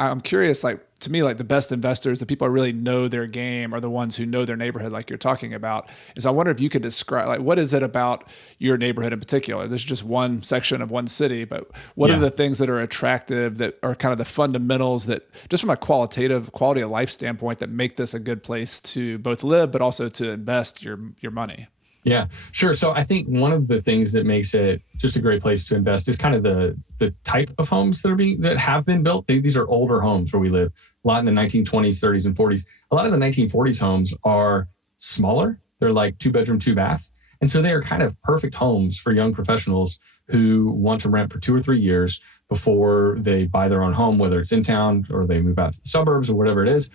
I'm curious, like, to me, like the best investors, the people who really know their game, are the ones who know their neighborhood, like you're talking about. And so I wonder if you could describe, like, what is it about your neighborhood in particular? This is just one section of one city, but what are the things that are attractive, that are kind of the fundamentals that, just from a qualitative quality of life standpoint, that make this a good place to both live, but also to invest your money? Yeah, sure. So I think one of the things that makes it just a great place to invest is kind of the type of homes that have been built. These are older homes where we live, a lot in the 1920s, 30s, and 40s. A lot of the 1940s homes are smaller. They're like 2-bedroom, 2 baths. And so they are kind of perfect homes for young professionals who want to rent for 2 or 3 years before they buy their own home, whether it's in town or they move out to the suburbs or whatever it is.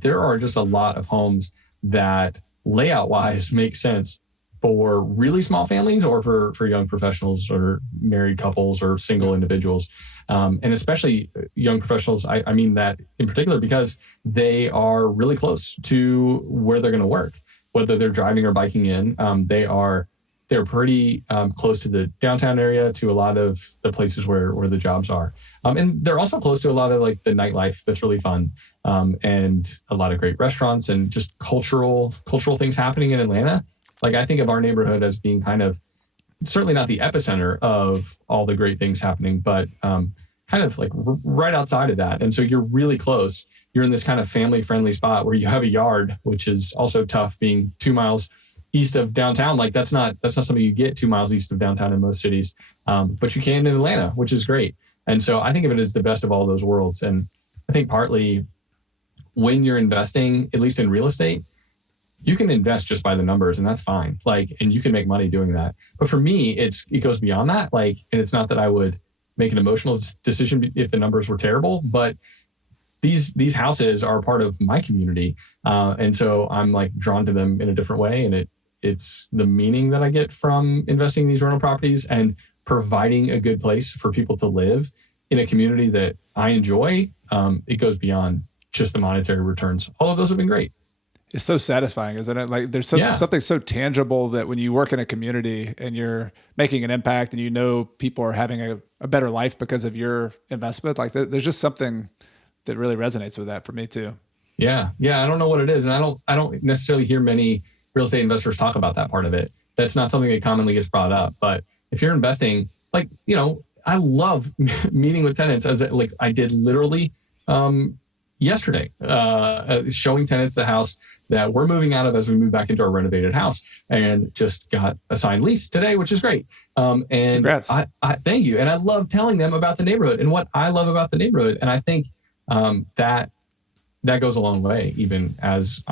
There are just a lot of homes that layout-wise make sense for really small families, or for young professionals or married couples or single individuals. And especially young professionals, I mean that in particular because they are really close to where they're going to work, whether they're driving or biking in. They're pretty close to the downtown area, to a lot of the places where the jobs are. And they're also close to a lot of like the nightlife that's really fun, and a lot of great restaurants and just cultural things happening in Atlanta. Like I think of our neighborhood as being kind of certainly not the epicenter of all the great things happening, but kind of like right outside of that. And so you're really close. You're in this kind of family friendly spot where you have a yard, which is also tough being 2 miles east of downtown. Like that's not something you get 2 miles east of downtown in most cities. But you can in Atlanta, which is great. And so I think of it as the best of all those worlds. And I think partly when you're investing, at least in real estate, you can invest just by the numbers and that's fine. Like, and you can make money doing that. But for me, it goes beyond that. Like, and it's not that I would make an emotional decision if the numbers were terrible, but these houses are part of my community. And so I'm like drawn to them in a different way. And it's the meaning that I get from investing in these rental properties and providing a good place for people to live in a community that I enjoy. It goes beyond just the monetary returns. All of those have been great. It's so satisfying, isn't it? Like there's something so tangible that when you work in a community and you're making an impact and you know people are having a better life because of your investment, like there's just something that really resonates with that for me too. Yeah. I don't know what it is. And I don't necessarily hear many real estate investors talk about that part of it. That's not something that commonly gets brought up. But if you're investing, like, I love meeting with tenants as like I did literally, yesterday, showing tenants the house that we're moving out of as we move back into our renovated house, and just got a signed lease today, which is great. And congrats. I thank you. And I love telling them about the neighborhood and what I love about the neighborhood. And I think that goes a long way, even as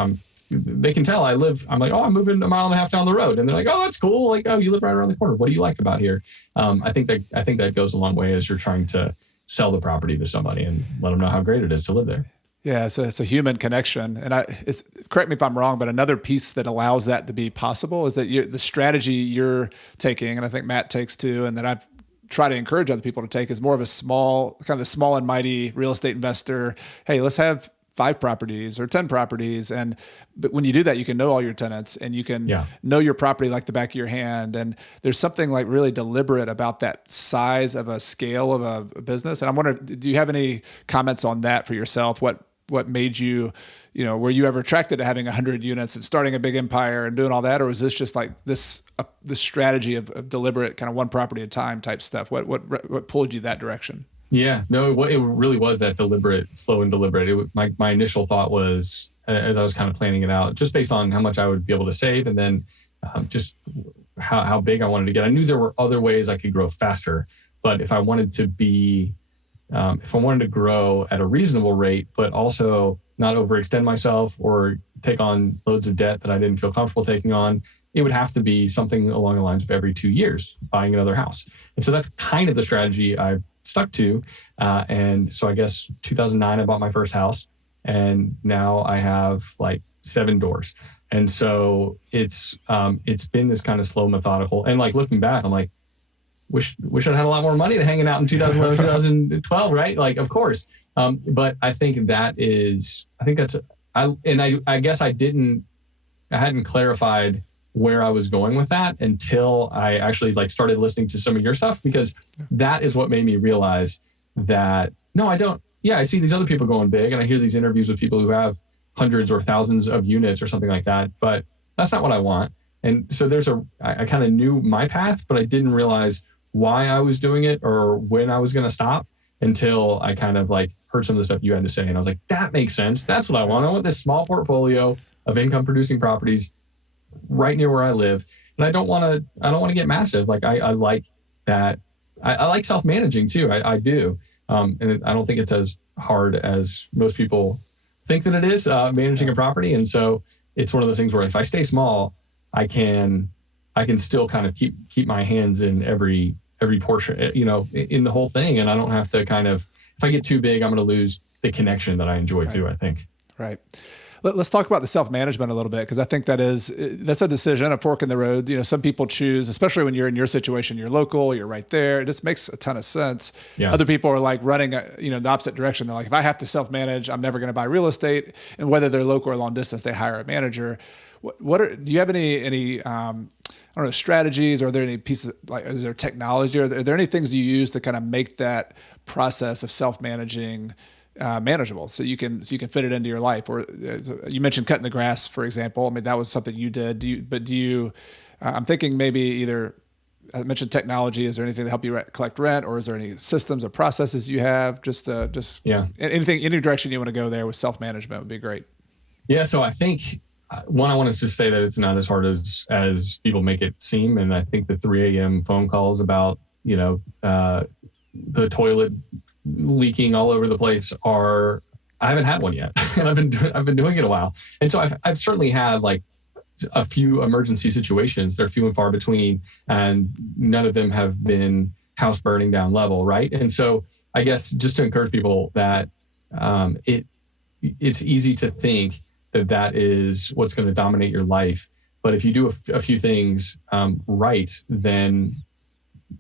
they can tell I'm like, oh, I'm moving 1.5 miles down the road. And they're like, oh, that's cool. Like, oh, you live right around the corner. What do you like about here? I think that goes a long way as you're trying to sell the property to somebody and let them know how great it is to live there. Yeah, it's a human connection. And correct me if I'm wrong, but another piece that allows that to be possible is that the strategy you're taking, and I think Matt takes too, and that I've tried to encourage other people to take, is more of a small and mighty real estate investor. Hey, let's have 5 properties or 10 properties. But when you do that, you can know all your tenants and you can know your property like the back of your hand. And there's something like really deliberate about that size of a scale of a business. And I'm wondering, do you have any comments on that for yourself? What made you, were you ever attracted to having 100 units and starting a big empire and doing all that? Or was this just like this strategy of deliberate kind of one property at a time type stuff? What pulled you that direction? Yeah, no, it really was that slow and deliberate. My initial thought was, as I was kind of planning it out, just based on how much I would be able to save, and then just how big I wanted to get. I knew there were other ways I could grow faster, but if I wanted to grow at a reasonable rate, but also not overextend myself or take on loads of debt that I didn't feel comfortable taking on, it would have to be something along the lines of every 2 years buying another house. And so that's kind of the strategy I've stuck to. And so I guess 2009, I bought my first house, and now I have like 7 doors. And so it's been this kind of slow, methodical, and like looking back, I'm like, wish I'd had a lot more money to hanging out in 2011, 2012, right? Like, of course. But I think I guess I hadn't clarified where I was going with that until I actually like started listening to some of your stuff, because that is what made me realize that, no, I don't. Yeah, I see these other people going big, and I hear these interviews with people who have hundreds or thousands of units or something like that, but that's not what I want. And so I kind of knew my path, but I didn't realize why I was doing it or when I was going to stop until I kind of like heard some of the stuff you had to say. And I was like, that makes sense. That's what I want. I want this small portfolio of income producing properties right near where I live. And I don't want to get massive. Like I like that. I like self-managing too. I do. And I don't think it's as hard as most people think that it is, managing a property. And so it's one of those things where if I stay small, I can still kind of keep my hands in every portion, in the whole thing. And I don't have to if I get too big, I'm going to lose the connection that I enjoy too, I think. Right. Let's talk about the self-management a little bit, because I think that's a decision, a fork in the road. Some people choose, especially when you're in your situation, you're local, you're right there. It just makes a ton of sense. Yeah. Other people are like running, the opposite direction. They're like, if I have to self-manage, I'm never going to buy real estate. And whether they're local or long distance, they hire a manager. Do you have any I don't know, strategies, or are there any pieces, like, is there technology, or are there any things you use to kind of make that process of self-managing manageable, so you can fit it into your life? Or you mentioned cutting the grass, for example. I mean, that was something you did. I'm thinking maybe either I mentioned technology. Is there anything to help you collect rent, or is there any systems or processes you have? Just anything, any direction you want to go there with self-management would be great. Yeah. So I think one, I want to just say that it's not as hard as people make it seem. And I think the 3 a.m. phone calls about, the toilet leaking all over the place I haven't had one yet. And I've been doing it a while. And so I've certainly had like a few emergency situations. They're few and far between, and none of them have been house burning down level. Right. And so I guess just to encourage people that it's easy to think that is what's going to dominate your life. But if you do a few things right, then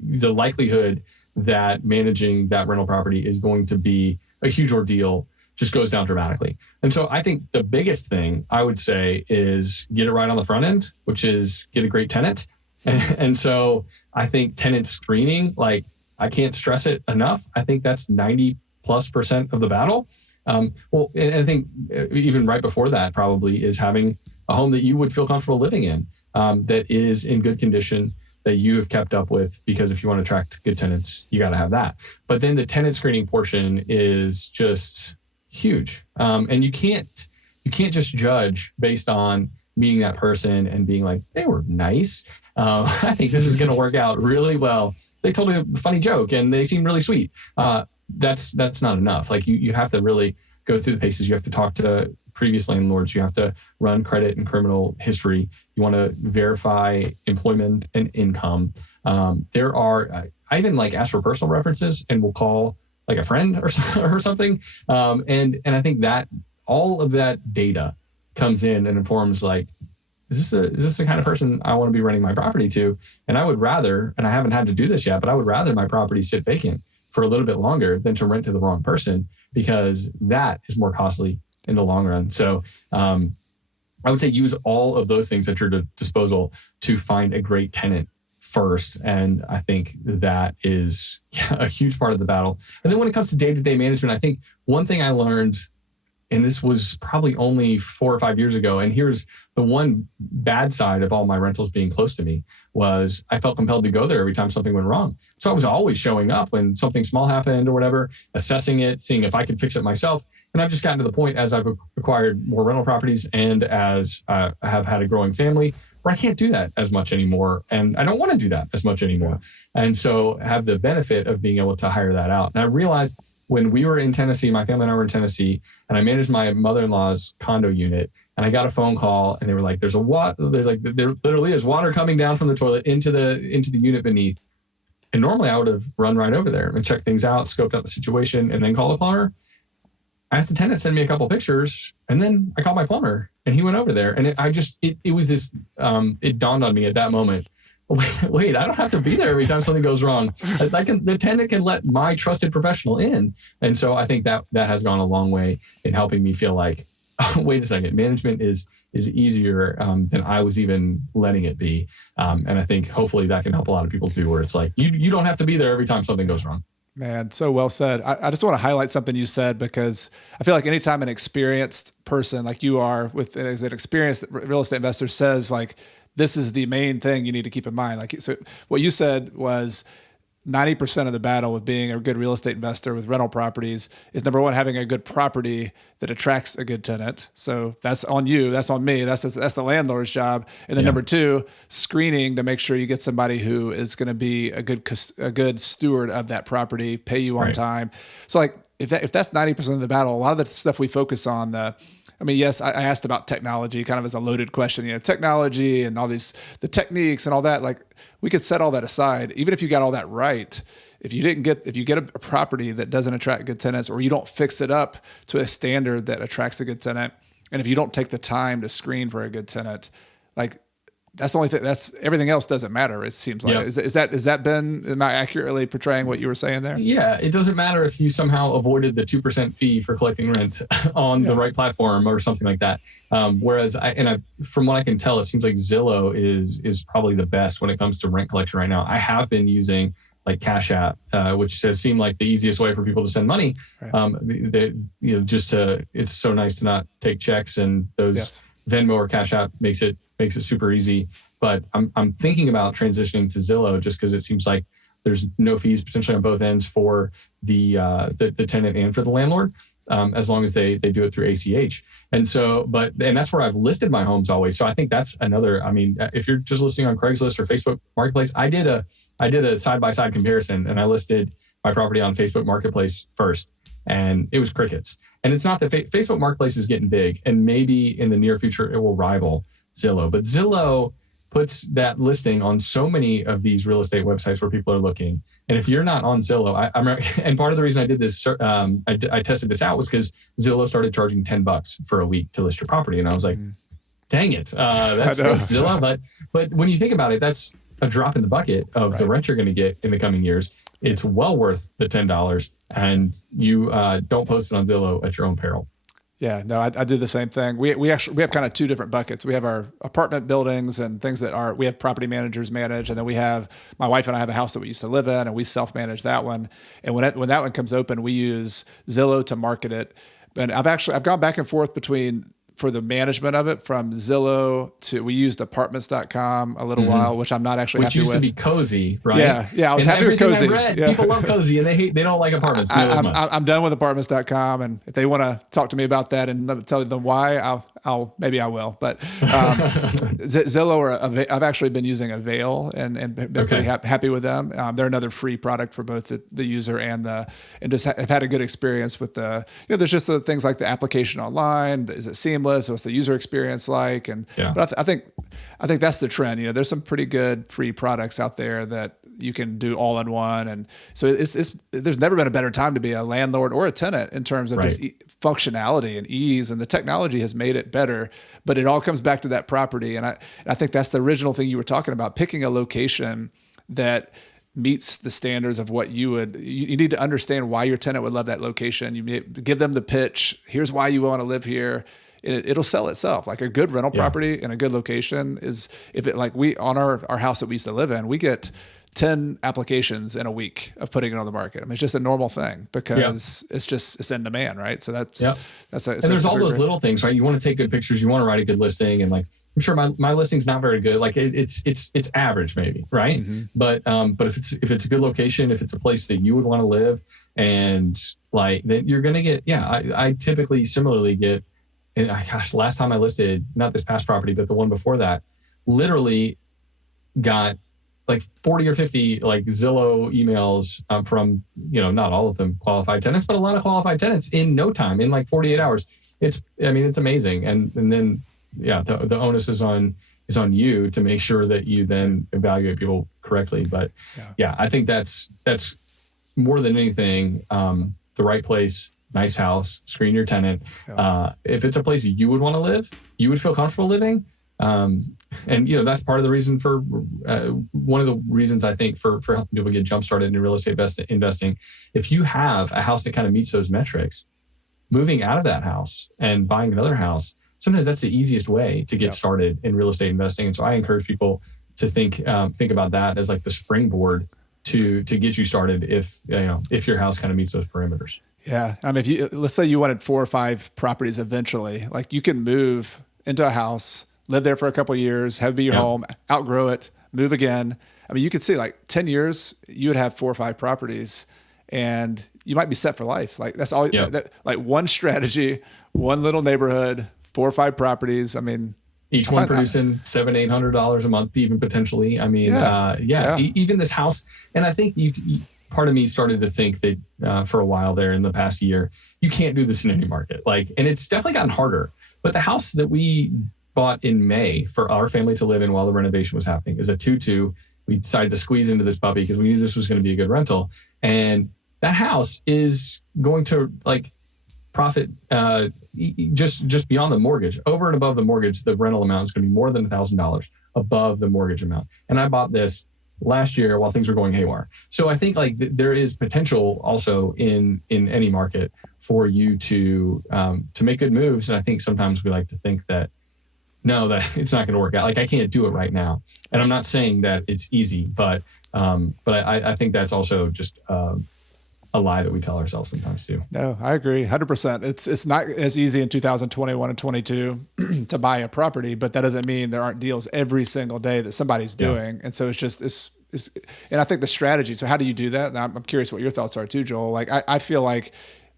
the likelihood that managing that rental property is going to be a huge ordeal just goes down dramatically. And so I think the biggest thing I would say is get it right on the front end, which is get a great tenant. And so I think tenant screening, like I can't stress it enough. I think that's 90+% of the battle. And I think even right before that probably is having a home that you would feel comfortable living in, that is in good condition, that you have kept up with, because if you want to attract good tenants, you got to have that. But then the tenant screening portion is just huge. And you can't just judge based on meeting that person and being like, they were nice. I think this is going to work out really well. They told me a funny joke and they seem really sweet. That's not enough. Like you have to really go through the paces. You have to talk to previous landlords. You have to run credit and criminal history. You want to verify employment and income. I even like ask for personal references and we'll call like a friend or something. And I think that all of that data comes in and informs like, is this the kind of person I want to be renting my property to? And I would rather, and I haven't had to do this yet, but I would rather my property sit vacant for a little bit longer than to rent to the wrong person, because that is more costly in the long run. So I would say use all of those things at your disposal to find a great tenant first. And I think that is a huge part of the battle. And then when it comes to day-to-day management, I think one thing I learned, and this was probably only 4 or 5 years ago, and here's the one bad side of all my rentals being close to me, was I felt compelled to go there every time something went wrong. So I was always showing up when something small happened or whatever, assessing it, seeing if I could fix it myself. And I've just gotten to the point as I've acquired more rental properties and as I have had a growing family where I can't do that as much anymore. And I don't want to do that as much anymore. And so have the benefit of being able to hire that out. And I realized when we were in Tennessee, my family and I were in Tennessee, and I managed my mother-in-law's condo unit, and I got a phone call and they were like, there literally is water coming down from the toilet into the unit beneath. And normally I would have run right over there and checked things out, scoped out the situation, and then called a plumber. I asked the tenant to send me a couple pictures, and then I called my plumber and he went over there. And it dawned on me at that moment, wait, I don't have to be there every time something goes wrong. The tenant can let my trusted professional in. And so I think that has gone a long way in helping me feel like, oh, wait a second, management is easier than I was even letting it be. And I think hopefully that can help a lot of people too, where it's like, you don't have to be there every time something goes wrong. Man, so well said. I just want to highlight something you said, because I feel like anytime an experienced person like you are, as an experienced real estate investor, says like, this is the main thing you need to keep in mind. Like, so what you said was 90% of the battle with being a good real estate investor with rental properties is, number one, having a good property that attracts a good tenant. So that's on you. That's on me. That's the landlord's job. And then number two, screening to make sure you get somebody who is going to be a good steward of that property, pay you on time. So like if that's 90% of the battle, a lot of the stuff we focus on, yes, I asked about technology kind of as a loaded question, technology and all the techniques and all that, like we could set all that aside. Even if you got all that right, if you get a property that doesn't attract good tenants, or you don't fix it up to a standard that attracts a good tenant, and if you don't take the time to screen for a good tenant, like that's the only thing. That's everything else doesn't matter. It seems like. Am I accurately portraying what you were saying there? Yeah, it doesn't matter if you somehow avoided the 2% fee for collecting rent on the right platform or something like that. Whereas from what I can tell, it seems like Zillow is probably the best when it comes to rent collection right now. I have been using like Cash App, which has seemed like the easiest way for people to send money. Right. It's so nice to not take checks, and those Venmo or Cash App makes it super easy. but I'm thinking about transitioning to Zillow just because it seems like there's no fees potentially on both ends for the tenant and for the landlord, as long as they do it through ACH. And so, and that's where I've listed my homes always. So I think that's another, I mean, if you're just listing on Craigslist or Facebook Marketplace, I did a side-by-side comparison, and I listed my property on Facebook Marketplace first, and it was crickets. And it's not that Facebook Marketplace is getting big, and maybe in the near future it will rival Zillow. But Zillow puts that listing on so many of these real estate websites where people are looking. And if you're not on Zillow, and part of the reason I did this, I tested this out was because Zillow started charging $10 for a week to list your property. And I was like, dang it, that's Zillow. But when you think about it, that's a drop in the bucket of the rent you're going to get in the coming years. It's well worth the $10, and you don't post it on Zillow at your own peril. Yeah, no, I do the same thing. We have kind of two different buckets. We have our apartment buildings and things that we have property managers manage, and then we have, my wife and I have a house that we used to live in, and we self-manage that one. And when that one comes open, we use Zillow to market it. And I've gone back and forth for the management of it from Zillow to, we used apartments.com a little while, which I'm not actually happy with. Which used to be Cozy, right? Yeah, I was happy with Cozy. People love Cozy, and they don't like apartments. I'm done with apartments.com, and if they want to talk to me about that and tell them why, maybe I will. But Zillow, I've actually been using Avail and been pretty happy with them. They're another free product for both the user and just have had a good experience with there's just the things like the application online. Is it seamless? What's the user experience like? But I think that's the trend. There's some pretty good free products out there that you can do all in one. And so there's never been a better time to be a landlord or a tenant in terms of just functionality and ease, and the technology has made it better, but it all comes back to that property. And I think that's the original thing you were talking about, picking a location that meets the standards of what you need to understand why your tenant would love that location. You give them the pitch. Here's why you want to live here. It'll sell itself. Like a good rental property in a good location is, on our house that we used to live in, we get 10 applications in a week of putting it on the market. I mean, it's just a normal thing because it's in demand, right? So there's all those little things, right? You want to take good pictures. You want to write a good listing, and like, I'm sure my listing's not very good. Like it's average maybe, right? Mm-hmm. But if it's a good location, if it's a place that you would want to live, and like, then you're going to get, I typically similarly get, and last time I listed, not this past property, but the one before that, literally got like 40 or 50 like Zillow emails from, not all of them qualified tenants, but a lot of qualified tenants in no time, in like 48 hours. It's amazing. And then, the onus is on you to make sure that you then evaluate people correctly. But I think that's more than anything, the right place, nice house, screen your tenant. If it's a place you would want to live, you would feel comfortable living. And that's part of the reason for one of the reasons I think for helping people get jump started in real estate investing. If you have a house that kind of meets those metrics, moving out of that house and buying another house, sometimes that's the easiest way to get started in real estate investing. And so I encourage people to think about that as like the springboard to get you started if your house kind of meets those parameters. Yeah, I mean, let's say you wanted 4 or 5 properties eventually, like you can move into a house, live there for a couple of years, have it be your home, outgrow it, move again. I mean, you could see like 10 years, you would have 4 or 5 properties, and you might be set for life. Like that's all. Like one strategy, one little neighborhood, 4 or 5 properties. I mean, each one producing $700-800 a month, even potentially. I mean, even this house. And I think part of me started to think that for a while there in the past year, you can't do this in any market. And it's definitely gotten harder. But the house that we bought in May for our family to live in while the renovation was happening is a 2-2. We decided to squeeze into this puppy because we knew this was going to be a good rental. And that house is going to profit just beyond the mortgage. Over and above the mortgage, the rental amount is going to be more than $1,000 above the mortgage amount. And I bought this last year while things were going haywire. So I think there is potential also in any market for you to make good moves. And I think sometimes we like to think that that it's not going to work out. I can't do it right now. And I'm not saying that it's easy, but I think that's also just a lie that we tell ourselves sometimes too. No, I agree 100%. It's not as easy in 2021 and 22 to buy a property, but that doesn't mean there aren't deals every single day that somebody's doing. And so it's and I think the strategy. So how do you do that? And I'm curious what your thoughts are too, Joel. Like I feel like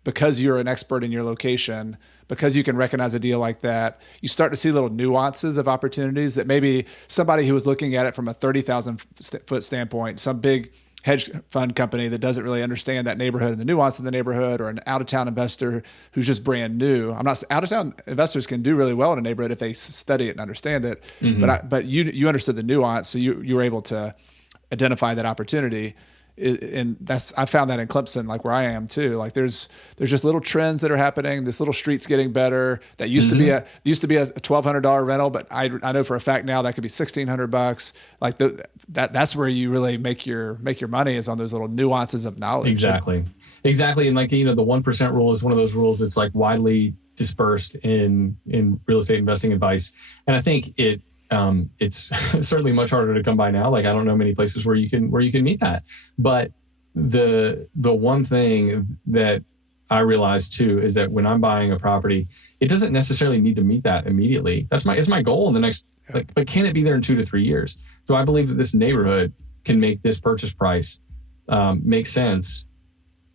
because you're an expert in your location, because you can recognize a deal like that, you start to see little nuances of opportunities that maybe somebody who was looking at it from a 30,000 foot standpoint, some big hedge fund company that doesn't really understand that neighborhood and the nuance of the neighborhood, or an out-of-town investor who's just brand new. Out-of-town investors can do really well in a neighborhood if they study it and understand it. But you understood the nuance, so you were able to identify that opportunity. And I found that in Clemson, like where I am too. Like there's just little trends that are happening. This little street's getting better. That used to be a $1,200 rental, but I know for a fact now that could be $1,600. Like that's where you really make your money, is on those little nuances of knowledge. Exactly. And like, the 1% rule is one of those rules that's like widely dispersed in real estate investing advice. And I think it's certainly much harder to come by now. Like I don't know many places where you can meet that. But the one thing that I realized too is that when I'm buying a property, it doesn't necessarily need to meet that immediately. It's my goal in the next, but can it be there in 2 to 3 years? Do I believe that this neighborhood can make this purchase price make sense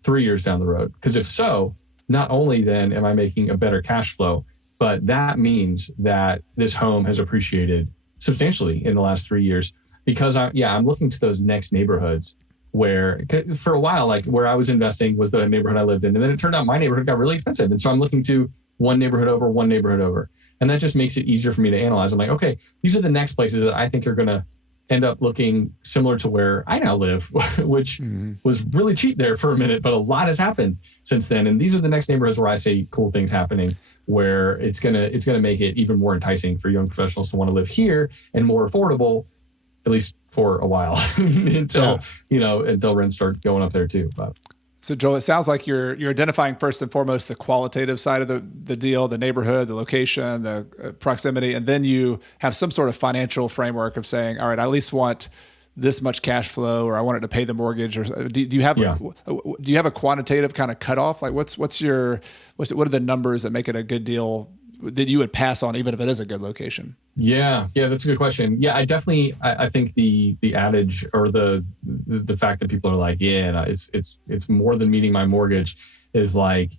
3 years down the road? Because if so, not only then am I making a better cash flow, but that means that this home has appreciated substantially in the last 3 years, because I'm looking to those next neighborhoods where for a while, like where I was investing was the neighborhood I lived in. And then it turned out my neighborhood got really expensive. And so I'm looking to one neighborhood over. And that just makes it easier for me to analyze. I'm like, okay, these are the next places that I think are going to end up looking similar to where I now live, which was really cheap there for a minute, but a lot has happened since then. And these are the next neighborhoods where I see cool things happening, where it's gonna make it even more enticing for young professionals to want to live here, and more affordable, at least for a while, until rents start going up there too. But so Joel, it sounds like you're identifying first and foremost the qualitative side of the deal, the neighborhood, the location, the proximity, and then you have some sort of financial framework of saying, all right, I at least want this much cash flow, or I want it to pay the mortgage, or do you have a quantitative kind of cutoff? Like what are the numbers that make it a good deal that you would pass on even if it is a good location? Yeah, that's a good question. Yeah, I think the adage, or the fact that people are like, it's more than meeting my mortgage, is like,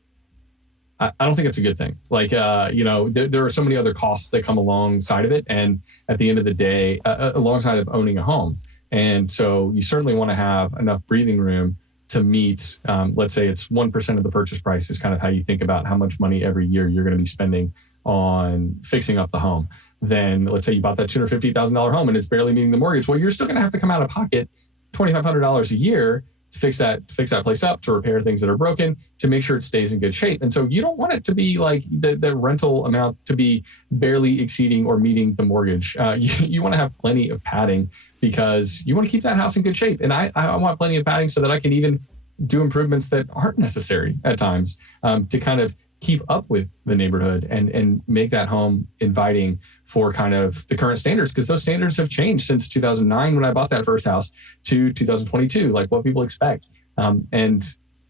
I don't think it's a good thing. Like, there are so many other costs that come alongside of it. And at the end of the day, alongside of owning a home. And so you certainly want to have enough breathing room to meet, let's say it's 1% of the purchase price is kind of how you think about how much money every year you're going to be spending on fixing up the home. Then let's say you bought that $250,000 home and it's barely meeting the mortgage. Well, you're still going to have to come out of pocket $2,500 a year to fix that place up, to repair things that are broken, to make sure it stays in good shape. And so you don't want it to be like the rental amount to be barely exceeding or meeting the mortgage. You want to have plenty of padding, because you want to keep that house in good shape. And I want plenty of padding so that I can even do improvements that aren't necessary at times, to kind of keep up with the neighborhood and make that home inviting for kind of the current standards, because those standards have changed since 2009 when I bought that first house to 2022, like what people expect. And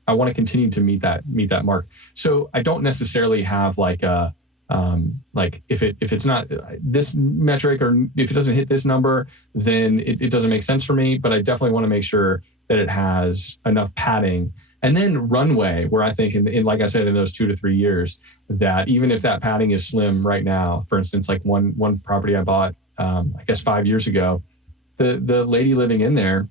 I want to continue to meet that mark. So I don't necessarily have like a, like if it's not this metric, or if it doesn't hit this number, then it doesn't make sense for me. But I definitely want to make sure that it has enough padding. And then runway, where I think, in like I said, in those 2 to 3 years, that even if that padding is slim right now, for instance, like one property I bought, I guess 5 years ago, the lady living in there,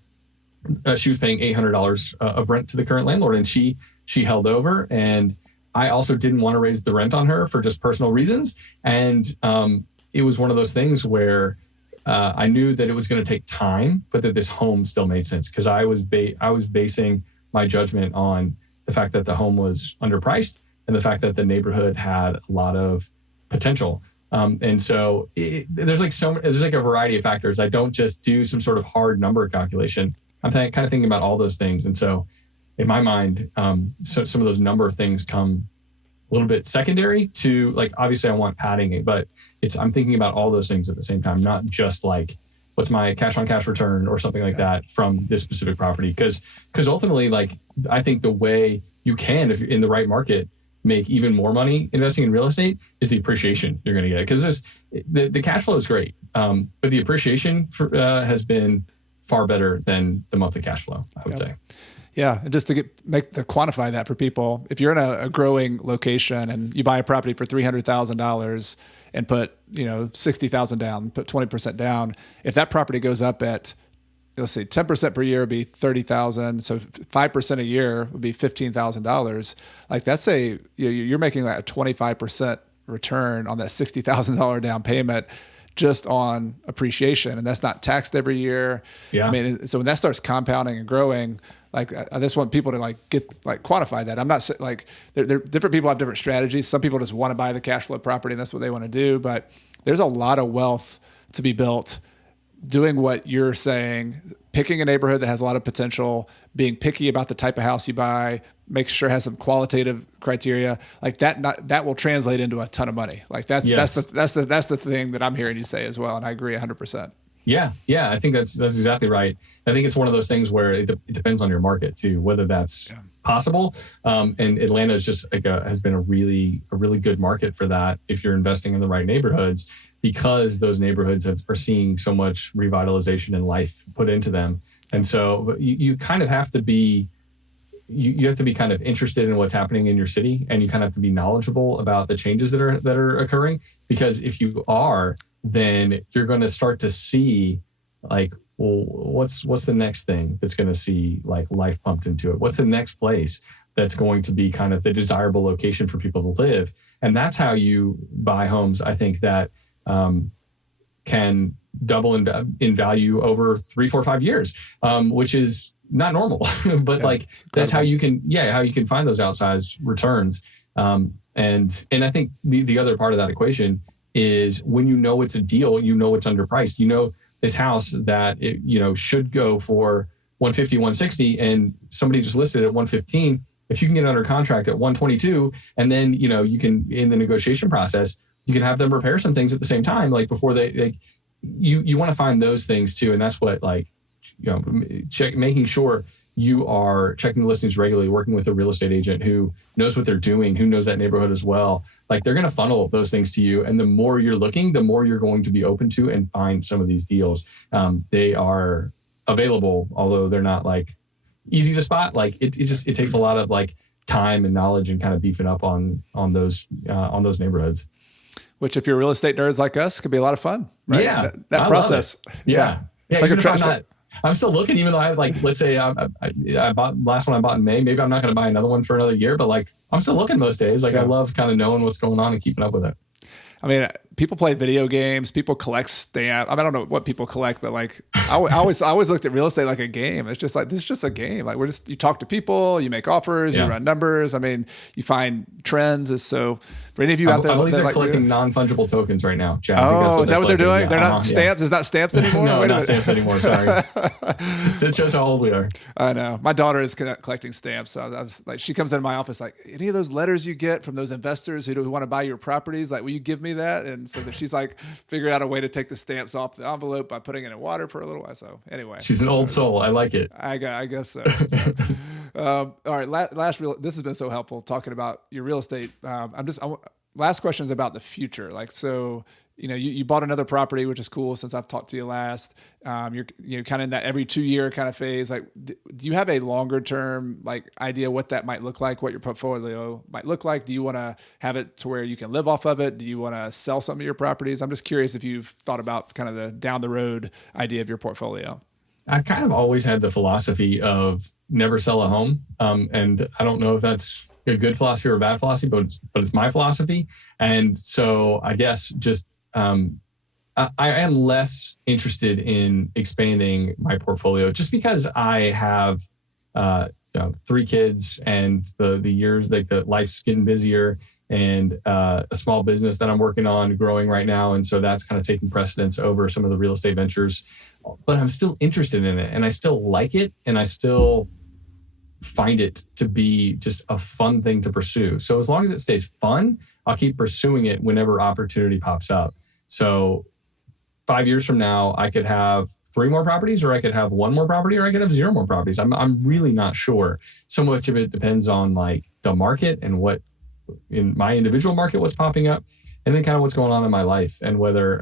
she was paying $800 of rent to the current landlord, and she held over. And I also didn't want to raise the rent on her for just personal reasons. And it was one of those things where I knew that it was going to take time, but that this home still made sense, because I was basing my judgment on the fact that the home was underpriced and the fact that the neighborhood had a lot of potential. And so there's like a variety of factors. I don't just do some sort of hard number calculation. I'm kind of thinking about all those things. And so in my mind, so some of those number of things come a little bit secondary to, like, obviously I want padding, but I'm thinking about all those things at the same time, not just like what's my cash on cash return or something like that from this specific property. Because ultimately, like, I think the way you can, if you're in the right market, make even more money investing in real estate is the appreciation you're going to get. Because the cash flow is great, but the appreciation has been far better than the monthly cash flow, I would say. Yeah, and just to quantify that for people, if you're in a growing location and you buy a property for $300,000 and put $60,000 down, put 20% down, if that property goes up at, let's see, 10% per year would be $30,000, so 5% a year would be $15,000. Like that's you're making like a 25% return on that $60,000 down payment just on appreciation, and that's not taxed every year. Yeah. I mean, so when that starts compounding and growing, like I just want people to quantify that. I'm not like they're different people have different strategies. Some people just want to buy the cash flow property and that's what they want to do, but there's a lot of wealth to be built doing what you're saying, picking a neighborhood that has a lot of potential, being picky about the type of house you buy, make sure it has some qualitative criteria like that will translate into a ton of money. Like that's the thing that I'm hearing you say as well. And I agree 100%. Yeah. I think that's exactly right. I think it's one of those things where it depends on your market too, whether that's possible. And Atlanta is just has been a really good market for that if you're investing in the right neighborhoods, because those neighborhoods are seeing so much revitalization and life put into them. And so you kind of have to be, you have to be kind of interested in what's happening in your city, and you kind of have to be knowledgeable about the changes that are occurring, because if you are, then you're going to start to see like, well, what's the next thing that's going to see like life pumped into it? What's the next place that's going to be kind of the desirable location for people to live? And that's how you buy homes, I think, that can double in value over 3, 4, 5 years, which is not normal, but that's how you can find those outsized returns. And I think the other part of that equation is when you know it's a deal, it's underpriced. This house that should go for 150, 160, and somebody just listed it at 115. If you can get it under contract at 122, and then you can, in the negotiation process, you can have them repair some things at the same time, like before you want to find those things too. And that's what making sure you are checking the listings regularly, working with a real estate agent who knows what they're doing, who knows that neighborhood as well. Like they're going to funnel those things to you. And the more you're looking, the more you're going to be open to and find some of these deals. They are available, although they're not like easy to spot. Like it takes a lot of like time and knowledge and kind of beefing up on those neighborhoods. Which, if you're real estate nerds like us, could be a lot of fun, right? Yeah, that process. Yeah. It's like a treasure. I'm still looking, even though I let's say I bought last one I bought in May. Maybe I'm not going to buy another one for another year, but like I'm still looking most days. Like I love kind of knowing what's going on and keeping up with it. I mean, people play video games. People collect stamps. I mean, I don't know what people collect, but like I always looked at real estate like a game. It's just like, this is just a game. Like you talk to people, you make offers, you run numbers. I mean, you find trends. So for any of you out there, I believe they're collecting non-fungible tokens right now, Chad. Oh, is that what they're doing? They're not stamps. It's not stamps anymore. No, not stamps anymore. Sorry. That shows how old we are. I know. My daughter is collecting stamps. So I was like, she comes into my office like, any of those letters you get from those investors who want to buy your properties, like, will you give me that? And so that she's like figured out a way to take the stamps off the envelope by putting it in water for a little while. So anyway, she's an old soul. I like it. I guess so. All right. This has been so helpful talking about your real estate. Last question is about the future. Like, so, you bought another property, which is cool since I've talked to you last. You're kind of in that every 2 year kind of phase. Like, do you have a longer term idea what that might look like, what your portfolio might look like? Do you want to have it to where you can live off of it? Do you want to sell some of your properties? I'm just curious if you've thought about kind of the down the road idea of your portfolio. I've kind of always had the philosophy of never sell a home. And I don't know if that's a good philosophy or a bad philosophy, but it's my philosophy. And so I guess just I am less interested in expanding my portfolio just because I have 3 kids and the years, like the life's getting busier, and a small business that I'm working on growing right now. And so that's kind of taking precedence over some of the real estate ventures, but I'm still interested in it and I still like it and I still find it to be just a fun thing to pursue. So as long as it stays fun, I'll keep pursuing it whenever opportunity pops up. So 5 years from now, I could have 3 more properties, or I could have 1 more property, or I could have 0 more properties. I'm really not sure. So much of it depends on like the market and what in my individual market, what's popping up, and then kind of what's going on in my life and whether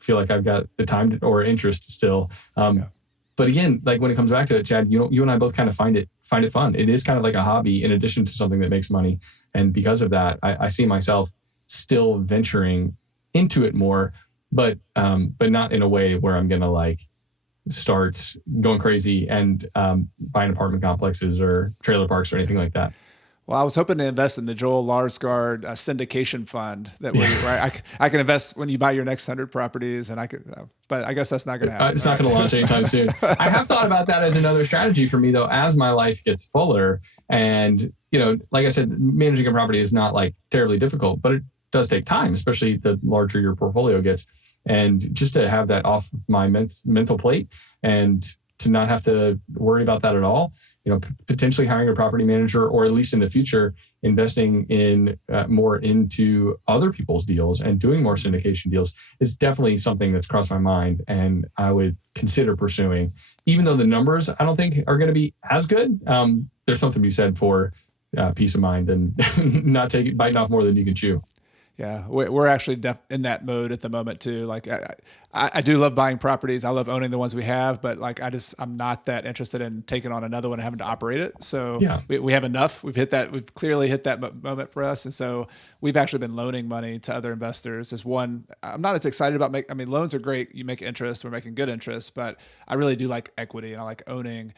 feel like I've got the time or interest still. But again, like when it comes back to it, Chad, you and I both kind of find it fun. It is kind of like a hobby in addition to something that makes money. And because of that, I see myself still venturing into it more, but not in a way where I'm going to like start going crazy and buying apartment complexes or trailer parks or anything like that. Well, I was hoping to invest in the Joel Larsgard syndication fund where I can invest when you buy your next 100 properties, and but I guess that's not going to happen. It's not going to launch anytime soon. I have thought about that as another strategy for me though, as my life gets fuller. And, like I said, managing a property is not like terribly difficult, but it does take time, especially the larger your portfolio gets. And just to have that off of my mental plate and to not have to worry about that at all, potentially hiring a property manager, or at least in the future, investing in more into other people's deals and doing more syndication deals is definitely something that's crossed my mind and I would consider pursuing. Even though the numbers I don't think are going to be as good, there's something to be said for peace of mind and not biting off more than you can chew. Yeah, we're actually in that mode at the moment too. Like I do love buying properties. I love owning the ones we have, but like I'm not that interested in taking on another one and having to operate it. So we have enough. We've clearly hit that moment for us. And so we've actually been loaning money to other investors. As one, I'm not as excited about loans are great. You make interest. We're making good interest, but I really do like equity and I like owning.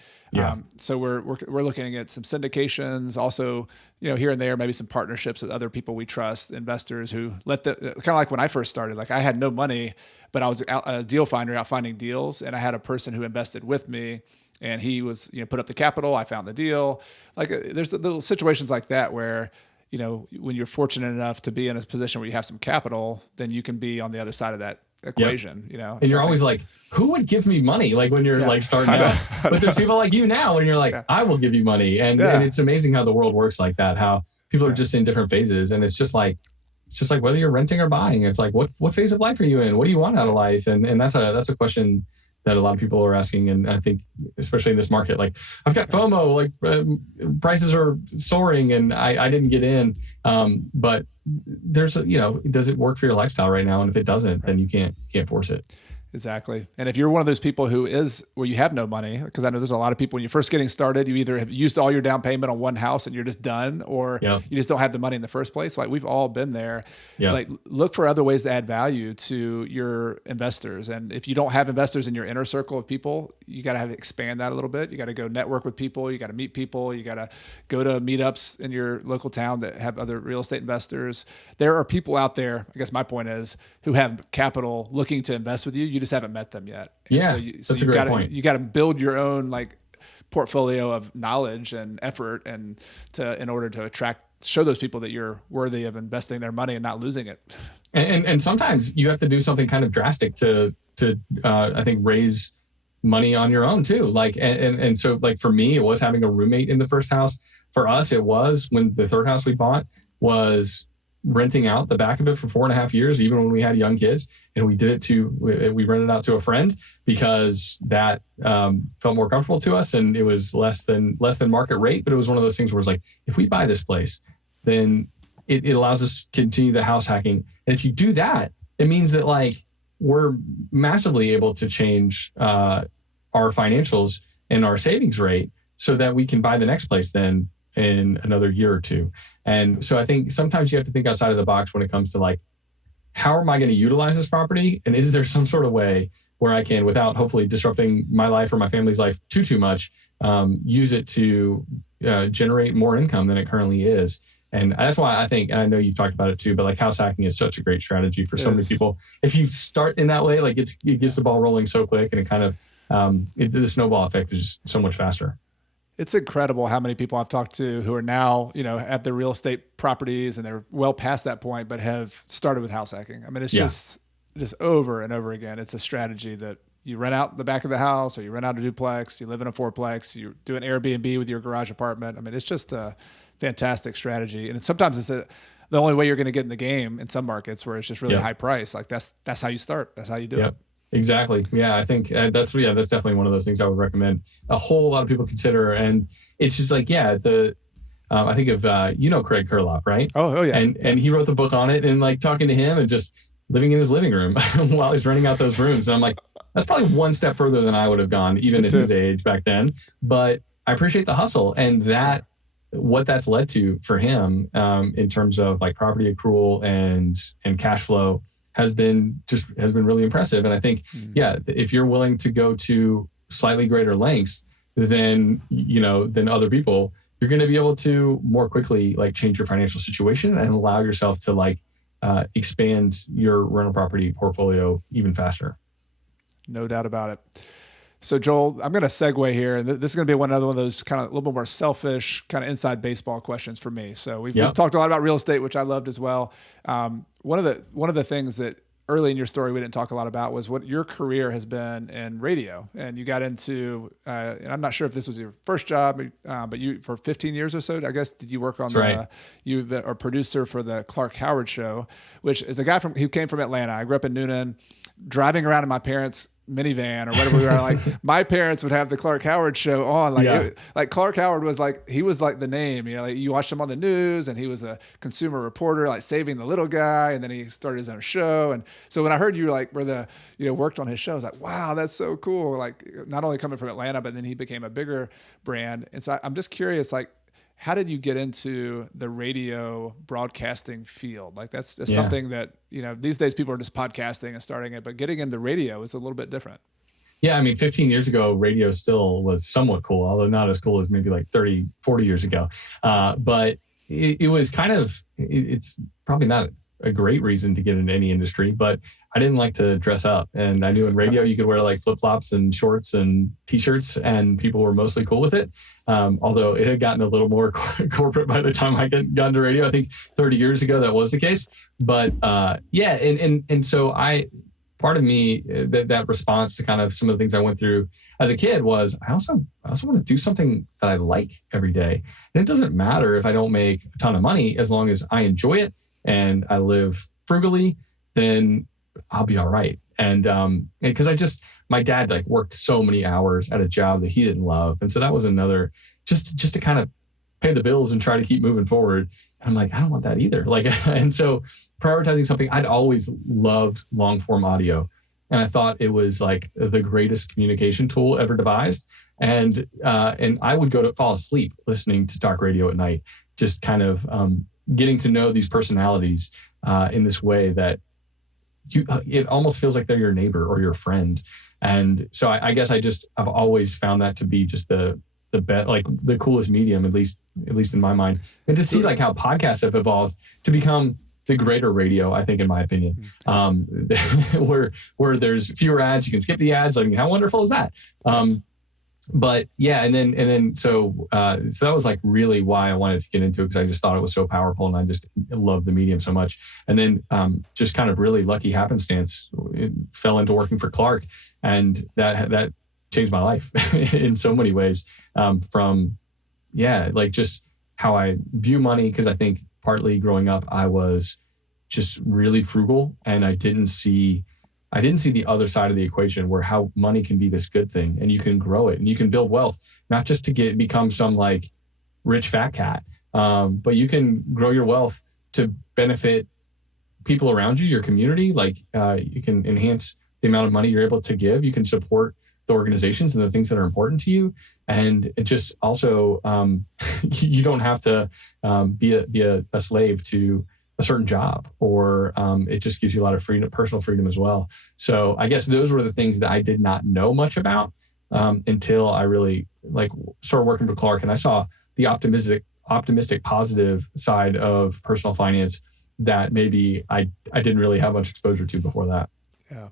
So we're looking at some syndications, also, here and there, maybe some partnerships with other people we trust, investors who kind of like when I first started, like I had no money, but I was a deal finder out finding deals, and I had a person who invested with me, and he was, put up the capital. I found the deal. Like there's little situations like that where, when you're fortunate enough to be in a position where you have some capital, then you can be on the other side of that equation, And you're always like, who would give me money? Like when you're like starting out, but there's people like you now, and you're like, I will give you money. And it's amazing how the world works like that, how people are just in different phases. And it's just like whether you're renting or buying, it's like, what phase of life are you in? What do you want out of life? And that's a question that a lot of people are asking. And I think, especially in this market, like I've got FOMO, like prices are soaring and I didn't get in. But there's does it work for your lifestyle right now? And if it doesn't, then you can't force it. Exactly. And if you're one of those people where you have no money, because I know there's a lot of people when you're first getting started, you either have used all your down payment on one house and you're just done, or you just don't have the money in the first place. Like we've all been there. Like look for other ways to add value to your investors. And if you don't have investors in your inner circle of people, you got to expand that a little bit. You got to go network with people. You got to meet people. You got to go to meetups in your local town that have other real estate investors. There are people out there, I guess my point is, who have capital looking to invest with you. You just haven't met them yet. And that's a great point. You got to build your own like portfolio of knowledge and effort, in order to show those people that you're worthy of investing their money and not losing it. And sometimes you have to do something kind of drastic to I think raise money on your own too. Like and so like for me, it was having a roommate in the first house. For us, it was when the third house we bought was renting out the back of it for 4.5 years, even when we had young kids. And we did it we rented out to a friend because that felt more comfortable to us. And it was less than market rate. But it was one of those things where it's like, if we buy this place, then it allows us to continue the house hacking. And if you do that, it means that like we're massively able to change our financials and our savings rate so that we can buy the next place then in another year or two. And so I think sometimes you have to think outside of the box when it comes to like, how am I going to utilize this property? And is there some sort of way where I can, without hopefully disrupting my life or my family's life too much, use it to generate more income than it currently is? And that's why I think, and I know you've talked about it too, but like house hacking is such a great strategy for so many people. If you start in that way, like it gets the ball rolling so quick, and it kind of, the snowball effect is just so much faster. It's incredible how many people I've talked to who are now, at their real estate properties and they're well past that point, but have started with house hacking. I mean, it's just over and over again. It's a strategy that you rent out the back of the house, or you rent out a duplex, you live in a fourplex, you do an Airbnb with your garage apartment. I mean, it's just a fantastic strategy. And sometimes it's the only way you're going to get in the game in some markets where it's just really high price. Like that's how you start. That's how you do it. Exactly. Yeah, I think that's definitely one of those things I would recommend a whole lot of people consider. And it's just like, I think of Craig Kurlop, right? Oh yeah. And he wrote the book on it, and like talking to him and just living in his living room while he's renting out those rooms. And I'm like, that's probably one step further than I would have gone, even at his age back then. But I appreciate the hustle, and that what that's led to for him in terms of like property accrual and cash flow has been really impressive. And I think, if you're willing to go to slightly greater lengths than other people, you're going to be able to more quickly like change your financial situation and allow yourself to like expand your rental property portfolio even faster. No doubt about it. So Joel, I'm going to segue here, and this is going to be another one of those kind of a little bit more selfish, kind of inside baseball questions for me. So we've talked a lot about real estate, which I loved as well. One of the things that early in your story we didn't talk a lot about was what your career has been in radio, and you got into. And I'm not sure if this was your first job, but you for 15 years or so, I guess, did you work on you were a producer for the Clark Howard show, which is a guy who came from Atlanta. I grew up in Noonan, driving around in my parents' minivan or whatever we were. Like my parents would have the Clark Howard show on. Like Clark Howard was like, he was like the name, like you watched him on the news, and he was a consumer reporter, like saving the little guy. And then he started his own show. And so when I heard you like worked on his show, I was like, wow, that's so cool. Like not only coming from Atlanta, but then he became a bigger brand. And so I'm just curious, like, how did you get into the radio broadcasting field? Like that's something that, these days people are just podcasting and starting it, but getting into radio is a little bit different. Yeah. I mean, 15 years ago, radio still was somewhat cool, although not as cool as maybe like 30, 40 years ago. But it was it's probably not a great reason to get into any industry, but I didn't like to dress up. And I knew in radio you could wear like flip-flops and shorts and t-shirts, and people were mostly cool with it. Although it had gotten a little more corporate by the time I got into radio. I think 30 years ago that was the case. But and so part of me, that response to kind of some of the things I went through as a kid was I also want to do something that I like every day. And it doesn't matter if I don't make a ton of money, as long as I enjoy it and I live frugally, then I'll be all right. And because my dad like worked so many hours at a job that he didn't love. And so that was another, just to kind of pay the bills and try to keep moving forward. And I'm like, I don't want that either. Like, and so prioritizing something, I'd always loved long form audio. And I thought it was like the greatest communication tool ever devised. And I would go to fall asleep listening to talk radio at night, just kind of getting to know these personalities in this way that it almost feels like they're your neighbor or your friend. And so I guess I've always found that to be just the best, like the coolest medium, at least in my mind. And to see like how podcasts have evolved to become the greater radio, I think, in my opinion, where there's fewer ads, you can skip the ads. I mean, how wonderful is that? But yeah, and then so that was like really why I wanted to get into it, because I just thought it was so powerful and I just loved the medium so much. And then just kind of really lucky happenstance, it fell into working for Clark, and that changed my life in so many ways. Like just how I view money, because I think partly growing up I was just really frugal, and I didn't see the other side of the equation, where how money can be this good thing and you can grow it and you can build wealth, not just to become some like rich fat cat, but you can grow your wealth to benefit people around you, your community. Like you can enhance the amount of money you're able to give. You can support the organizations and the things that are important to you. And it just also, you don't have to be a slave to a certain job, or it just gives you a lot of freedom, personal freedom as well. So I guess those were the things that I did not know much about until I really started working with Clark, and I saw the optimistic, positive side of personal finance that maybe I didn't really have much exposure to before that. Yeah.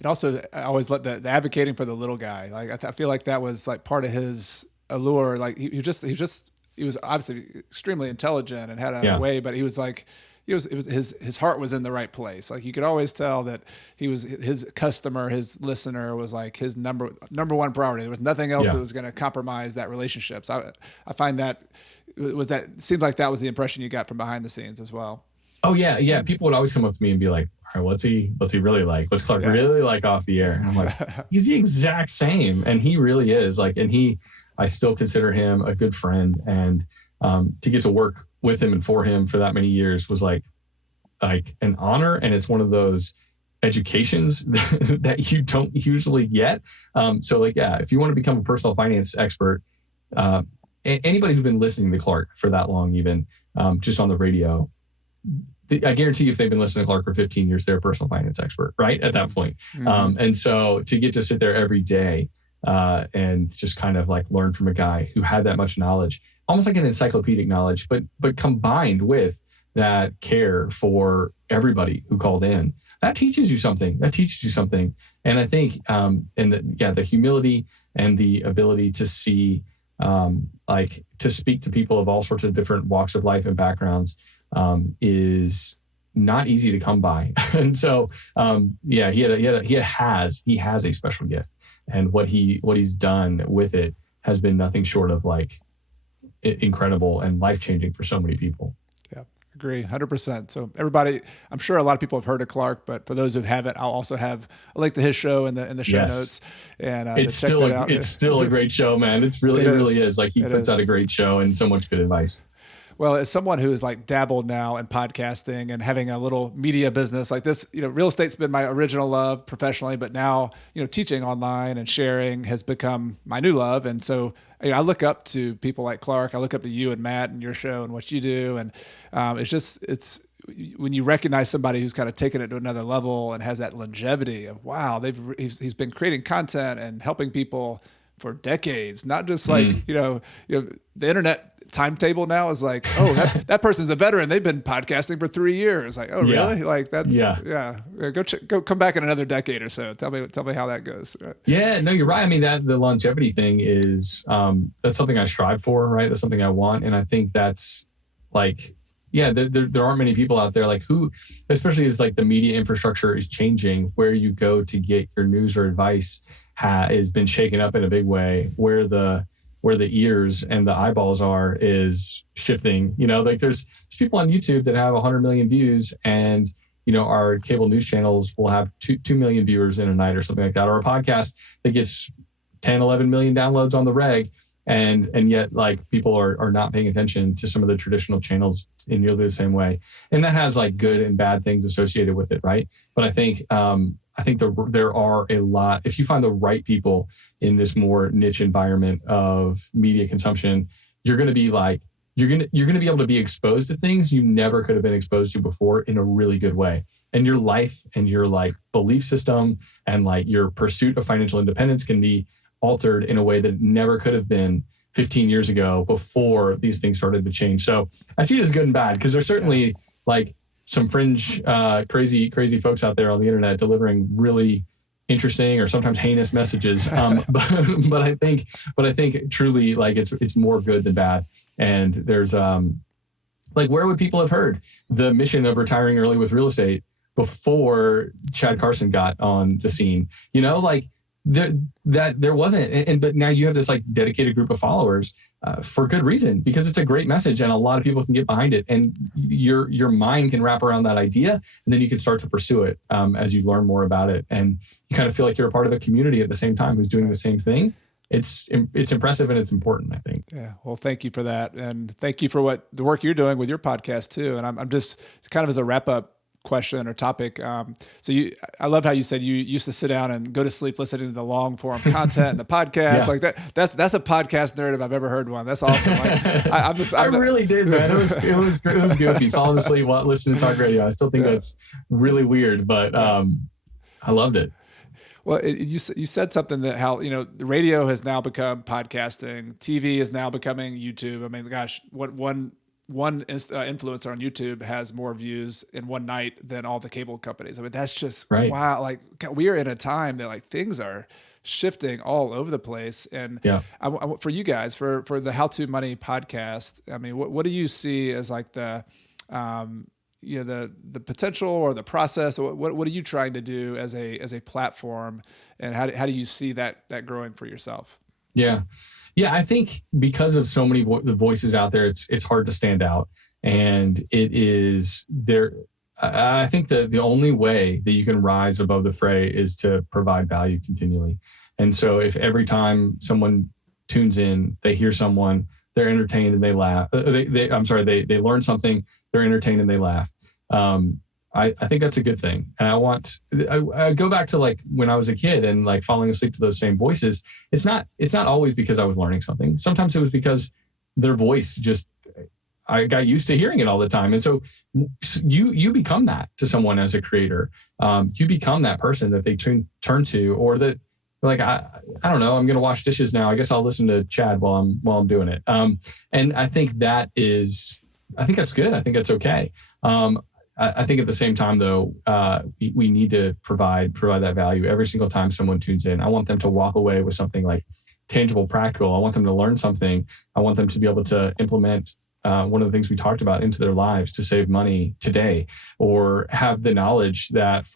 And also I always let the advocating for the little guy. Like I feel like that was like part of his allure. Like he was obviously extremely intelligent and had a way, but he was like, his heart was in the right place. Like you could always tell that his customer, his listener was like his number one priority. There was nothing else that was going to compromise that relationship. So I find it seemed like that was the impression you got from behind the scenes as well. Oh yeah. Yeah. People would always come up to me and be like, all right, what's he really like? What's Clark really like off the air? And I'm like, he's the exact same. And he really is like, I still consider him a good friend. And to get to work with him and for him for that many years was like an honor. And it's one of those educations that you don't usually get. So like, yeah, if you want to become a personal finance expert, anybody who's been listening to Clark for that long, even just on the radio, I guarantee you if they've been listening to Clark for 15 years, they're a personal finance expert, right? At that point. Mm-hmm. And so to get to sit there every day and just kind of like learn from a guy who had that much knowledge, almost like an encyclopedic knowledge, but combined with that care for everybody who called in, that teaches you something. And I think, the humility and the ability to see, to speak to people of all sorts of different walks of life and backgrounds, is not easy to come by. And so, he has a special gift, and what he's done with it has been nothing short of like incredible and life-changing for so many people. Agree 100%. So everybody, I'm sure a lot of people have heard of Clark, but for those who haven't, I'll also have a link to his show in the show notes. And it's still a great show, man. It really is. Like he puts out a great show and so much good advice. Well, as someone who is like dabbled now in podcasting and having a little media business like this, real estate's been my original love professionally, but now, teaching online and sharing has become my new love. And so, I look up to people like Clark. I look up to you and Matt and your show and what you do. And it's when you recognize somebody who's kind of taken it to another level and has that longevity of, wow, he's been creating content and helping people for decades, not just like, the internet timetable now is like, oh, that person's a veteran. They've been podcasting for 3 years. Like, oh, really? Like that's, go come back in another decade or so. Tell me how that goes. Yeah, no, you're right. I mean, the longevity thing is, that's something I strive for, right? That's something I want. And I think that's like, there aren't many people out there like who, especially as like the media infrastructure is changing, where you go to get your news or advice has been shaken up in a big way, where the ears and the eyeballs are is shifting. Like there's people on YouTube that have 100 million views, and our cable news channels will have 2 million viewers in a night or something like that, or a podcast that gets 10, 11 million downloads on the reg. And yet like people are not paying attention to some of the traditional channels in nearly the same way. And that has like good and bad things associated with it. Right. But I think there are a lot, if you find the right people in this more niche environment of media consumption, you're going to be like, you're going to be able to be exposed to things you never could have been exposed to before in a really good way. And your life and your like belief system and like your pursuit of financial independence can be altered in a way that never could have been 15 years ago before these things started to change. So I see it as good and bad, because there's certainly like some fringe, crazy folks out there on the internet delivering really interesting or sometimes heinous messages. But I think truly like it's more good than bad. And there's like, where would people have heard the mission of retiring early with real estate before Chad Carson got on the scene? Like there wasn't, but now you have this like dedicated group of followers for good reason, because it's a great message and a lot of people can get behind it, and your mind can wrap around that idea, and then you can start to pursue it as you learn more about it, and you kind of feel like you're a part of a community at the same time who's doing the same thing. It's impressive and it's important, I think. Yeah. Well, thank you for that. And thank you for the work you're doing with your podcast too. And I'm just kind of as a wrap up question or topic. I love how you said you used to sit down and go to sleep listening to the long form content and the podcast like that. That's a podcast nerd if I've ever heard one. That's awesome. Like, I really did, man. It was goofy. Falling asleep while listening to talk radio. I still think that's really weird, but I loved it. Well, you said something that how, the radio has now become podcasting, TV is now becoming YouTube. I mean, gosh, one influencer on YouTube has more views in one night than all the cable companies. I mean, that's just wow. Like we are in a time that like things are shifting all over the place. And for you guys, for the How to Money podcast, I mean, what do you see as like the potential or the process? What are you trying to do as a platform, and how do you see that growing for yourself? Yeah, I think because of so many the voices out there, it's hard to stand out, and it is there. I think that the only way that you can rise above the fray is to provide value continually. And so if every time someone tunes in, they hear someone, they're entertained and they laugh. They learn something, they're entertained and they laugh. I think that's a good thing. And I go back to like when I was a kid and like falling asleep to those same voices. It's not always because I was learning something. Sometimes it was because their voice I got used to hearing it all the time. And so you become that to someone as a creator. You become that person that they turn to, or that like, I don't know, I'm going to wash dishes now. I guess I'll listen to Chad while I'm doing it. And I think that's good. I think that's okay. I think at the same time though, we need to provide that value every single time someone tunes in. I want them to walk away with something like tangible, practical. I want them to learn something. I want them to be able to implement one of the things we talked about into their lives to save money today, or have the knowledge that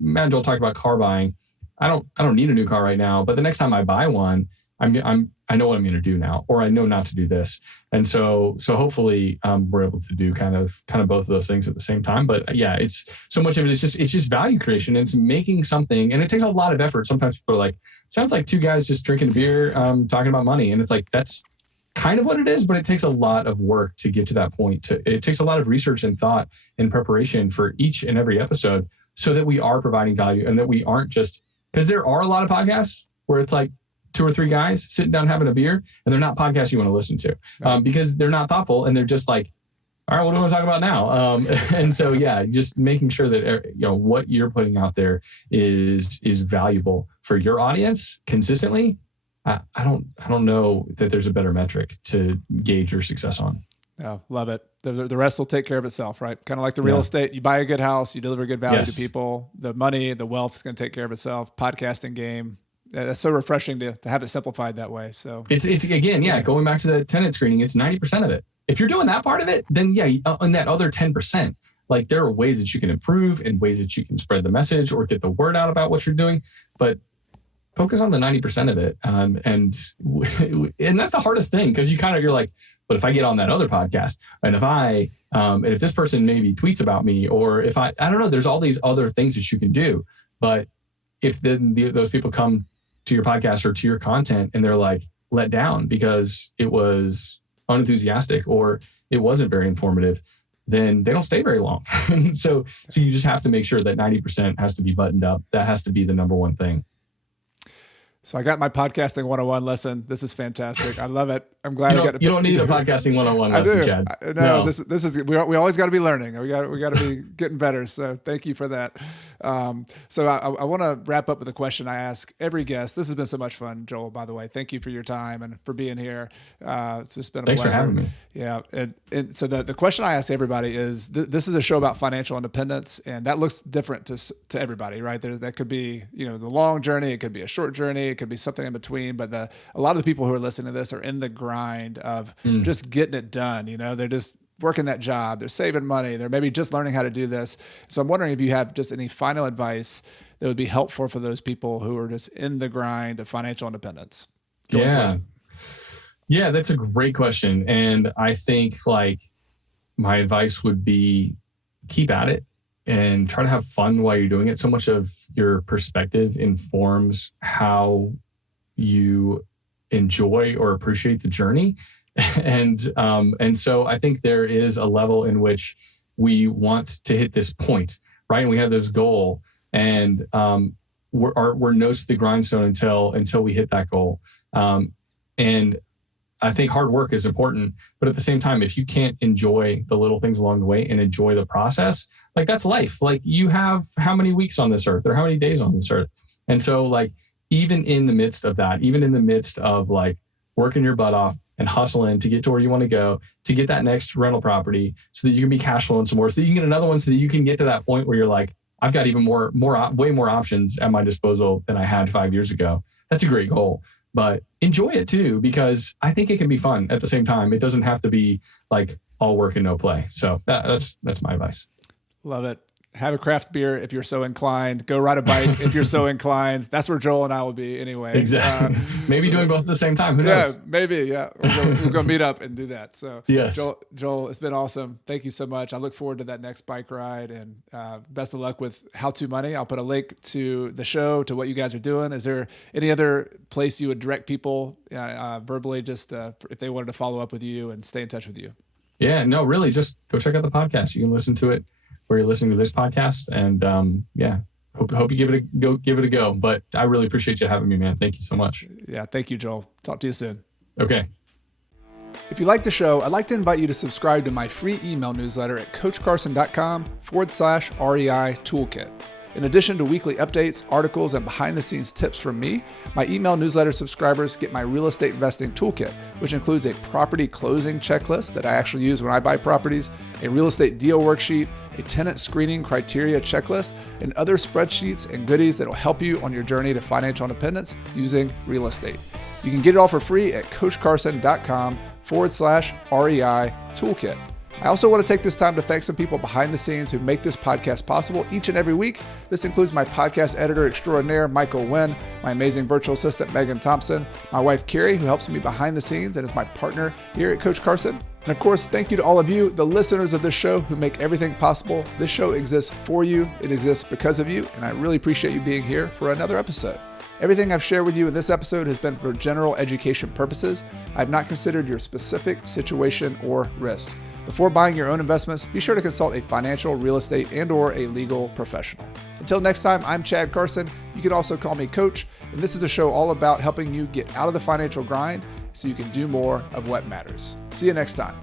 Matt and Joel talked about car buying. I don't need a new car right now, but the next time I buy one, I know what I'm going to do now, or I know not to do this. And so hopefully we're able to do kind of both of those things at the same time. But yeah, it's so much of it. It's just value creation. It's making something, and it takes a lot of effort. Sometimes people are like, sounds like two guys just drinking a beer, talking about money. And it's like, that's kind of what it is, but it takes a lot of work to get to that point. It takes a lot of research and thought and preparation for each and every episode, so that we are providing value, and that we aren't just, because there are a lot of podcasts where it's like 2 or 3 guys sitting down having a beer, and they're not podcasts you want to listen to, because they're not thoughtful, and they're just like, all right, what do we want to talk about now? And so, yeah, just making sure that what you're putting out there is valuable for your audience consistently. I don't know that there's a better metric to gauge your success on. Yeah, love it. The rest will take care of itself, right? Kind of like the real estate. You buy a good house, you deliver good value to people. The money, the wealth is going to take care of itself. Podcasting game. That's so refreshing to have it simplified that way. So it's again, going back to the tenant screening, it's 90% of it. If you're doing that part of it, then on that other 10%, like there are ways that you can improve and ways that you can spread the message or get the word out about what you're doing. But focus on the 90% of it. And that's the hardest thing, because you're like, but if I get on that other podcast, and if this person maybe tweets about me, or if I don't know, there's all these other things that you can do. But if then those people come to your podcast or to your content and they're like let down because it was unenthusiastic or it wasn't very informative, then they don't stay very long. so you just have to make sure that 90% has to be buttoned up. That has to be the number one thing. So I got my podcasting 101 lesson. This is fantastic. I love it. I'm glad I got to. You don't need a podcasting 101 lesson, Chad. No, this is we always got to be learning. We got to be getting better. So thank you for that. So I want to wrap up with a question I ask every guest. This has been so much fun, Joel. By the way, thank you for your time and for being here. It's just been a Thanks pleasure. for having me. Yeah, and so the question I ask everybody is: this is a show about financial independence, and that looks different to everybody, right? That could be the long journey, it could be a short journey, it could be something in between. But a lot of the people who are listening to this are in the grind of just getting it done. They're just working that job, they're saving money, they're maybe just learning how to do this. So I'm wondering if you have just any final advice that would be helpful for those people who are just in the grind of financial independence. Yeah, that's a great question. And I think my advice would be keep at it and try to have fun while you're doing it. So much of your perspective informs how you enjoy or appreciate the journey. And so I think there is a level in which we want to hit this point, right? And we have this goal, and we're nose to the grindstone until we hit that goal. And I think hard work is important, but at the same time, if you can't enjoy the little things along the way and enjoy the process, that's life. You have how many weeks on this earth or how many days on this earth? And so even in the midst of that, even in the midst of working your butt off and hustling to get to where you want to go, to get that next rental property so that you can be cash flowing some more, so that you can get another one, so that you can get to that point where you're like, I've got even way more options at my disposal than I had 5 years ago. That's a great goal. But enjoy it too, because I think it can be fun at the same time. It doesn't have to be all work and no play. So that's my advice. Love it. have a craft beer if you're so inclined. Go ride a bike if you're so inclined. That's where Joel and I will be anyway. Exactly. Maybe doing both at the same time. Who knows? Yeah, maybe. Yeah. We're going to meet up and do that. So yes. Joel, it's been awesome. Thank you so much. I look forward to that next bike ride, and best of luck with How To Money. I'll put a link to the show, to what you guys are doing. Is there any other place you would direct people verbally, just if they wanted to follow up with you and stay in touch with you? Yeah, no, really, just go check out the podcast. You can listen to it where you're listening to this podcast, and hope you give it a go. But I really appreciate you having me, man. Thank you so much. Yeah, thank you, Joel. Talk to you soon. Okay. If you like the show, I'd like to invite you to subscribe to my free email newsletter at coachcarson.com/REI toolkit. In addition to weekly updates, articles, and behind-the-scenes tips from me, my email newsletter subscribers get my real estate investing toolkit, which includes a property closing checklist that I actually use when I buy properties, a real estate deal worksheet, a tenant screening criteria checklist, and other spreadsheets and goodies that will help you on your journey to financial independence using real estate. You can get it all for free at coachcarson.com/REI toolkit. I also want to take this time to thank some people behind the scenes who make this podcast possible each and every week. This includes my podcast editor extraordinaire, Michael Wynn, my amazing virtual assistant, Megan Thompson, my wife, Carrie, who helps me behind the scenes and is my partner here at Coach Carson. And of course, thank you to all of you, the listeners of this show, who make everything possible. This show exists for you. It exists because of you. And I really appreciate you being here for another episode. Everything I've shared with you in this episode has been for general education purposes. I have not considered your specific situation or risks. Before buying your own investments, be sure to consult a financial, real estate, and/or a legal professional. Until next time, I'm Chad Carson. You can also call me Coach, and this is a show all about helping you get out of the financial grind so you can do more of what matters. See you next time.